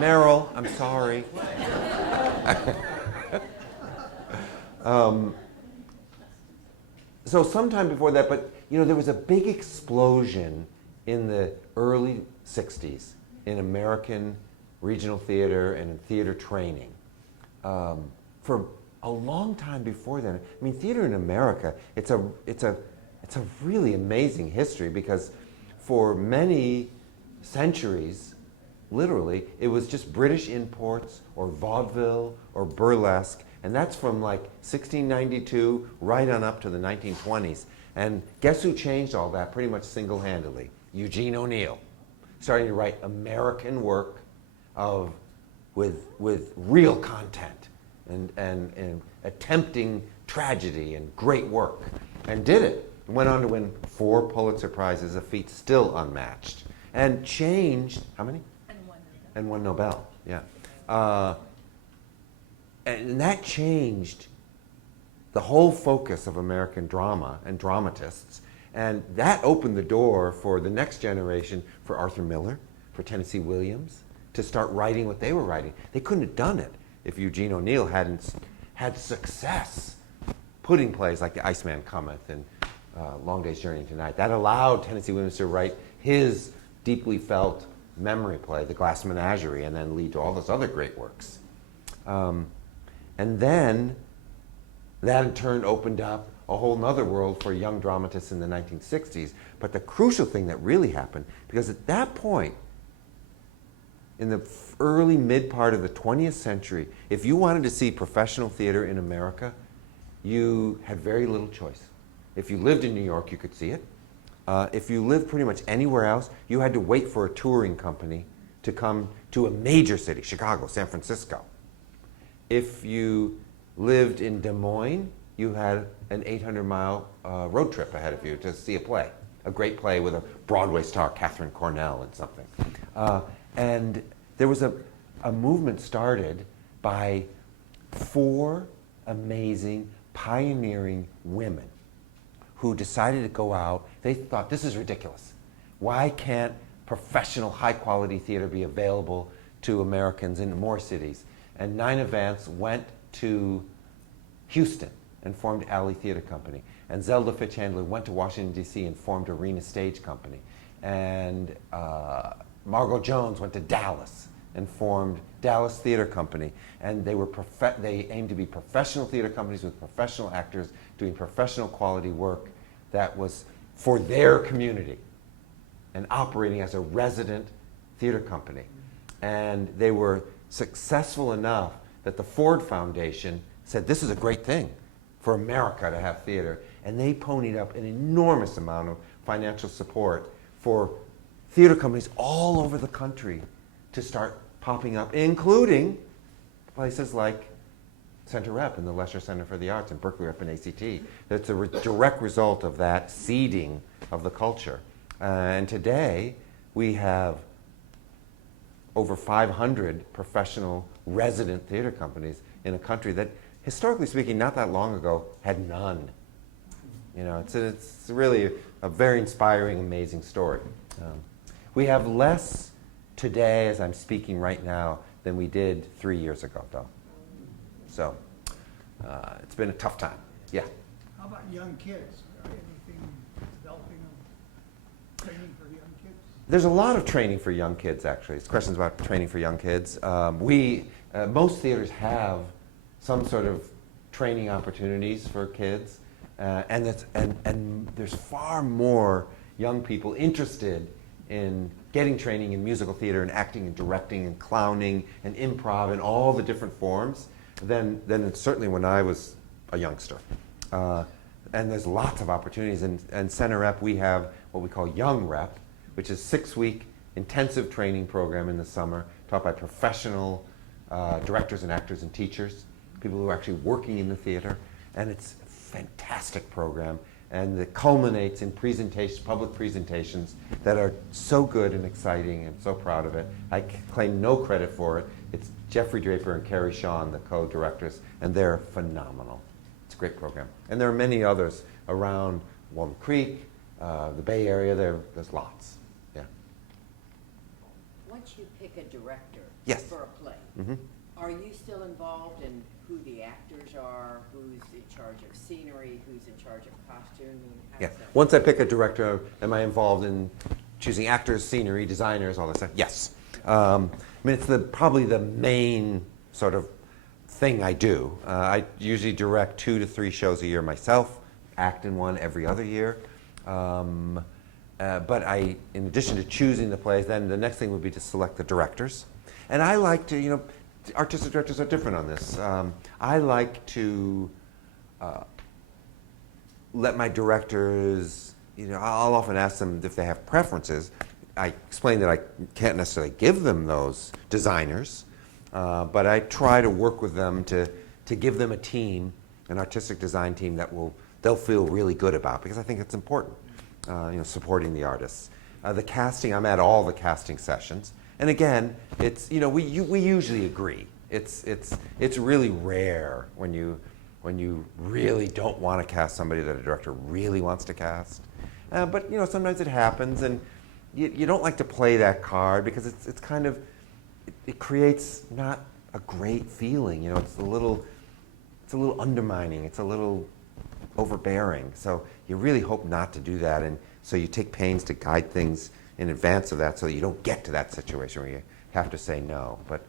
Meryl, I'm sorry. So sometime before that, but you know, there was a big explosion in the early 60s in American regional theater and in theater training. For a long time before then, I mean, theater in America, it's a really amazing history because for many centuries, literally, it was just British imports or vaudeville or burlesque, and that's from like 1692 right on up to the 1920s. And guess who changed all that pretty much single-handedly? Eugene O'Neill, starting to write American work with real content and attempting tragedy and great work, and did it. Went on to win 4 Pulitzer Prizes, a feat still unmatched, and changed, how many? And 1 Nobel, yeah. And that changed the whole focus of American drama and dramatists, and that opened the door for the next generation, for Arthur Miller, for Tennessee Williams, to start writing what they were writing. They couldn't have done it if Eugene O'Neill hadn't had success putting plays like The Iceman Cometh and Long Day's Journey into Night. That allowed Tennessee Williams to write his deeply felt memory play, The Glass Menagerie, and then lead to all those other great works. And then that in turn opened up a whole nother world for young dramatists in the 1960s. But the crucial thing that really happened, because at that point, in the early mid part of the 20th century, if you wanted to see professional theater in America, you had very little choice. If you lived in New York, you could see it. If you lived pretty much anywhere else, you had to wait for a touring company to come to a major city, Chicago, San Francisco. If you lived in Des Moines, you had an 800-mile road trip ahead of you to see a play, a great play with a Broadway star, Katharine Cornell, and something. And there was a movement started by 4 amazing, pioneering women who decided to go out. They thought, this is ridiculous. Why can't professional, high-quality theater be available to Americans in more cities? And Nina Vance went to Houston and formed Alley Theater Company. And Zelda Fitzhandler went to Washington, D.C. and formed Arena Stage Company. And Margot Jones went to Dallas and formed Dallas Theater Company, and they aimed to be professional theater companies with professional actors doing professional quality work that was for their community and operating as a resident theater company. And they were successful enough that the Ford Foundation said, this is a great thing for America to have theater. And they ponied up an enormous amount of financial support for theater companies all over the country to start popping up, including places like Center Rep and the Lesher Center for the Arts and Berkeley Rep and ACT. That's a direct result of that seeding of the culture. And today, we have over 500 professional resident theater companies in a country that, historically speaking, not that long ago, had none. You know, it's really a very inspiring, amazing story. We have less today, as I'm speaking right now, than we did 3 years ago, though. So, it's been a tough time. Yeah? How about young kids? Anything developing training for young kids? There's a lot of training for young kids, actually. It's questions about training for young kids. Most theaters have some sort of training opportunities for kids, and there's far more young people interested in getting training in musical theater and acting and directing and clowning and improv and all the different forms than certainly when I was a youngster. And there's lots of opportunities. And Center Rep, we have what we call Young Rep, which is a 6-week intensive training program in the summer taught by professional directors and actors and teachers, people who are actually working in the theater. And it's a fantastic program. And it culminates in presentations, public presentations that are so good and exciting, and so proud of it. I claim no credit for it. It's Jeffrey Draper and Carrie Shawn, the co-directors, and they're phenomenal. It's a great program. And there are many others around Walnut Creek, the Bay Area. There's lots. Yeah. Once you pick a director Yes. for a play, are you still involved in who the actors are, who's in charge of scenery, who's in charge of costuming? Yeah. Once I pick a director, am I involved in choosing actors, scenery, designers, all that stuff? Yes. I mean, it's probably the main sort of thing I do. I usually direct 2 to 3 shows a year myself, act in one every other year. But in addition to choosing the plays, then the next thing would be to select the directors. And I like to, artistic directors are different on this. I like to let my directors, I'll often ask them if they have preferences. I explain that I can't necessarily give them those designers, but I try to work with them to give them a team, an artistic design team that they'll feel really good about, because I think it's important, supporting the artists. The casting, I'm at all the casting sessions. And again, it's, we usually agree. It's really rare when you really don't want to cast somebody that a director really wants to cast. But sometimes it happens, and you don't like to play that card because it's kind of, it creates not a great feeling. It's a little undermining. It's a little overbearing. So you really hope not to do that, and so you take pains to guide things in advance of that so that you don't get to that situation where you have to say no. But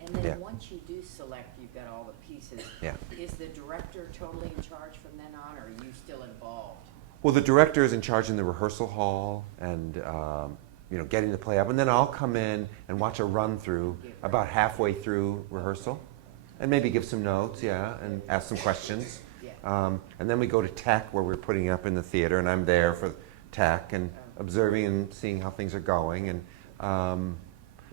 and then yeah. Once you do select, you've got all the pieces. Yeah. Is the director totally in charge from then on, or are you still involved? Well, the director is in charge in the rehearsal hall and getting the play up, and then I'll come in and watch a run through about halfway through rehearsal, and maybe give some notes, and ask some questions. And then we go to tech, where we're putting it up in the theater, and I'm there for tech and observing and seeing how things are going. And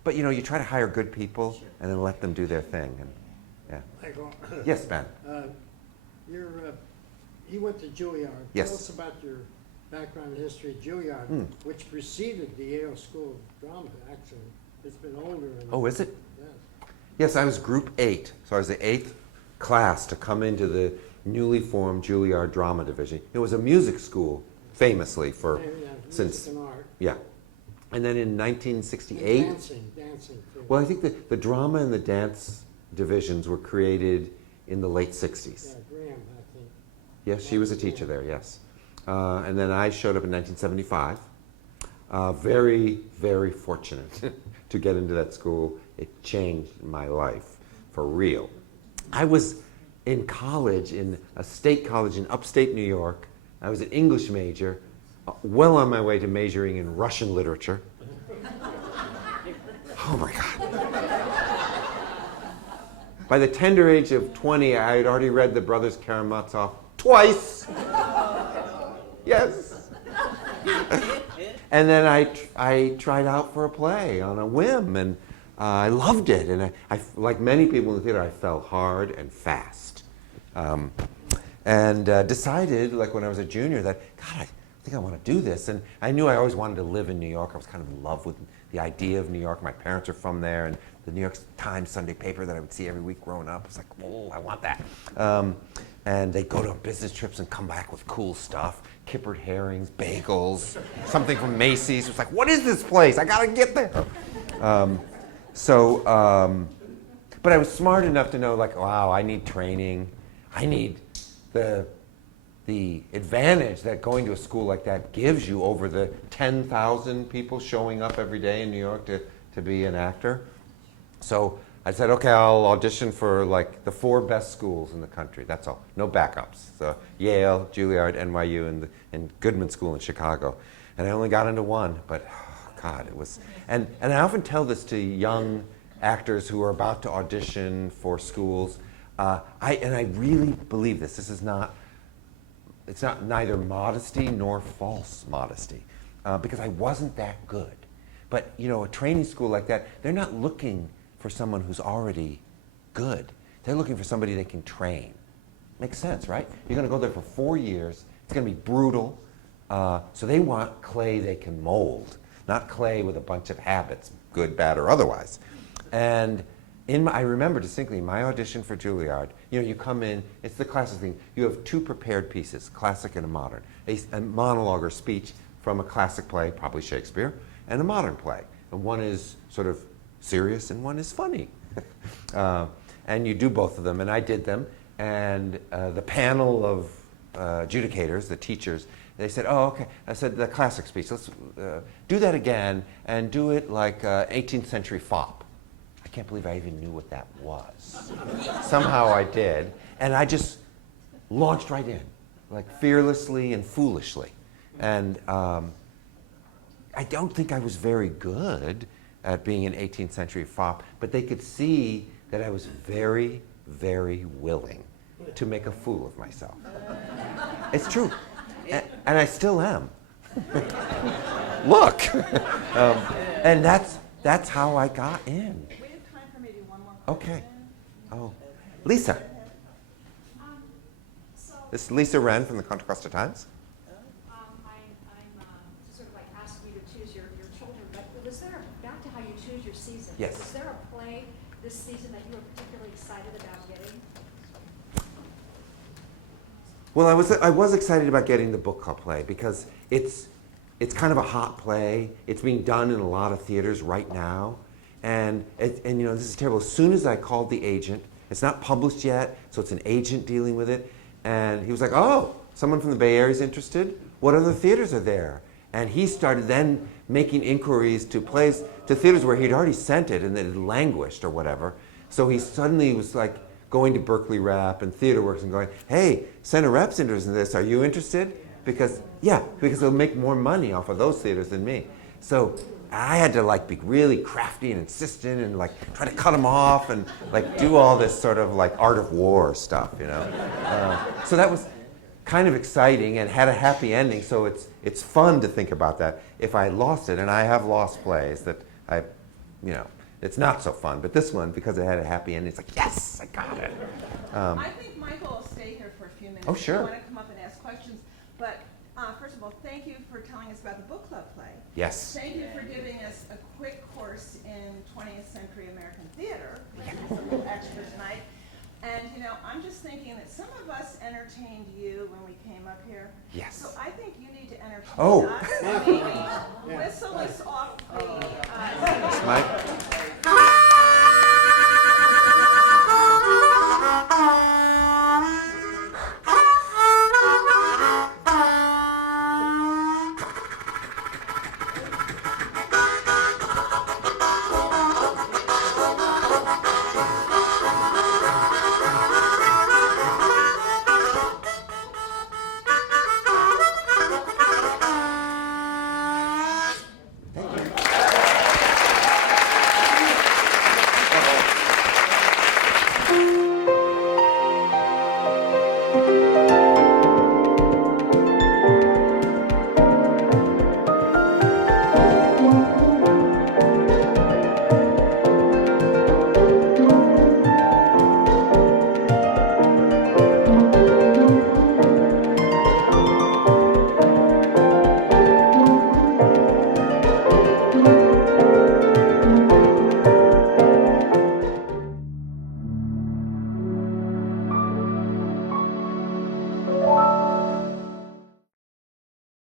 but you try to hire good people and then let them do their thing. And yeah. Michael. Yes, Ben. You went to Juilliard. Yes. Tell us about your background in history at Juilliard, which preceded the Yale School of Drama, actually. It's been older. Oh, is it? Yes. Yes, I was group 8. So I was the 8th class to come into the newly formed Juilliard Drama Division. It was a music school, famously, for since... Music and art. Yeah. And then in 1968... And dancing too. Well, I think the drama and the dance divisions were created in the late 60s. Yeah, Graham, I think. Yes, she was a teacher there, yes. And then I showed up in 1975. Very, very fortunate to get into that school. It changed my life for real. I was in college, in a state college in upstate New York. I was an English major, well on my way to majoring in Russian literature. Oh my God. By the tender age of 20, I had already read the Brothers Karamazov twice. Yes. And then I tried out for a play on a whim, and I loved it. And I, like many people in the theater, I fell hard and fast. And decided, like when I was a junior, that, God, I think I want to do this. And I knew I always wanted to live in New York. I was kind of in love with the idea of New York. My parents are from there, and the New York Times Sunday paper that I would see every week growing up, I was like, oh, I want that. And they go to business trips and come back with cool stuff. Kippered herrings, bagels, something from Macy's. It was like, what is this place? I gotta get there. But I was smart enough to know, like, wow, I need training. I need the advantage that going to a school like that gives you over the 10,000 people showing up every day in New York to be an actor. So I said, okay, I'll audition for like the 4 best schools in the country. That's all. No backups. So Yale, Juilliard, NYU, and Goodman School in Chicago. And I only got into 1, but oh, God, it was. And I often tell this to young actors who are about to audition for schools. I really believe this. This is not. It's not neither modesty nor false modesty, because I wasn't that good. But you know, a training school like that, they're not looking for someone who's already good. They're looking for somebody they can train. Makes sense, right? You're going to go there for 4 years. It's going to be brutal. So they want clay they can mold, not clay with a bunch of habits, good, bad, or otherwise. And I remember distinctly my audition for Juilliard. You know, you come in, it's the classic thing. You have 2 prepared pieces, classic and a modern. A monologue or speech from a classic play, probably Shakespeare, and a modern play. And one is sort of serious and one is funny. And you do both of them, and I did them. And the panel of adjudicators, the teachers, they said, oh, okay. I said, the classic speech, let's do that again and do it like 18th century fop. I can't believe I even knew what that was. Somehow I did. And I just launched right in, like fearlessly and foolishly. And I don't think I was very good at being an 18th century fop, but they could see that I was very, very willing to make a fool of myself. It's true. And I still am. Look. And that's how I got in. We have time for maybe one more Okay. question. Oh, Lisa. This is Lisa Wren from the Contra Costa Times. I'm sort of like asking you to choose your children, but was there, back to how you choose your season? Yes. Was there a play this season that you were particularly excited about getting? Well, I was excited about getting the book club play because it's kind of a hot play. It's being done in a lot of theaters right now. And you know, this is terrible. As soon as I called the agent, it's not published yet, so it's an agent dealing with it. And he was like, oh, someone from the Bay Area is interested? What other theaters are there? And he started then making inquiries to theaters where he'd already sent it and it had languished or whatever. So he suddenly was like going to Berkeley Rep and Theater Works and going, hey, Center Rep's interested in this. Are you interested? Because they'll make more money off of those theaters than me. So I had to like be really crafty and insistent and like try to cut them off and like do all this sort of like art of war stuff, you know. So that was kind of exciting and had a happy ending. So it's fun to think about that. If I lost it, and I have lost plays that it's not so fun. But this one, because it had a happy ending, it's like, yes, I got it. I think Michael will stay here for a few minutes. Oh, sure. If you want to come up and ask questions. But first of all, thank you for telling us about the book club play. Yes. Thank you for giving us a quick course in 20th century American theater, which is a little extra tonight. And you know, I'm just thinking that some of us entertained you when we came up here. Yes. So I think you need to entertain Oh. us. Maybe whistle us off the.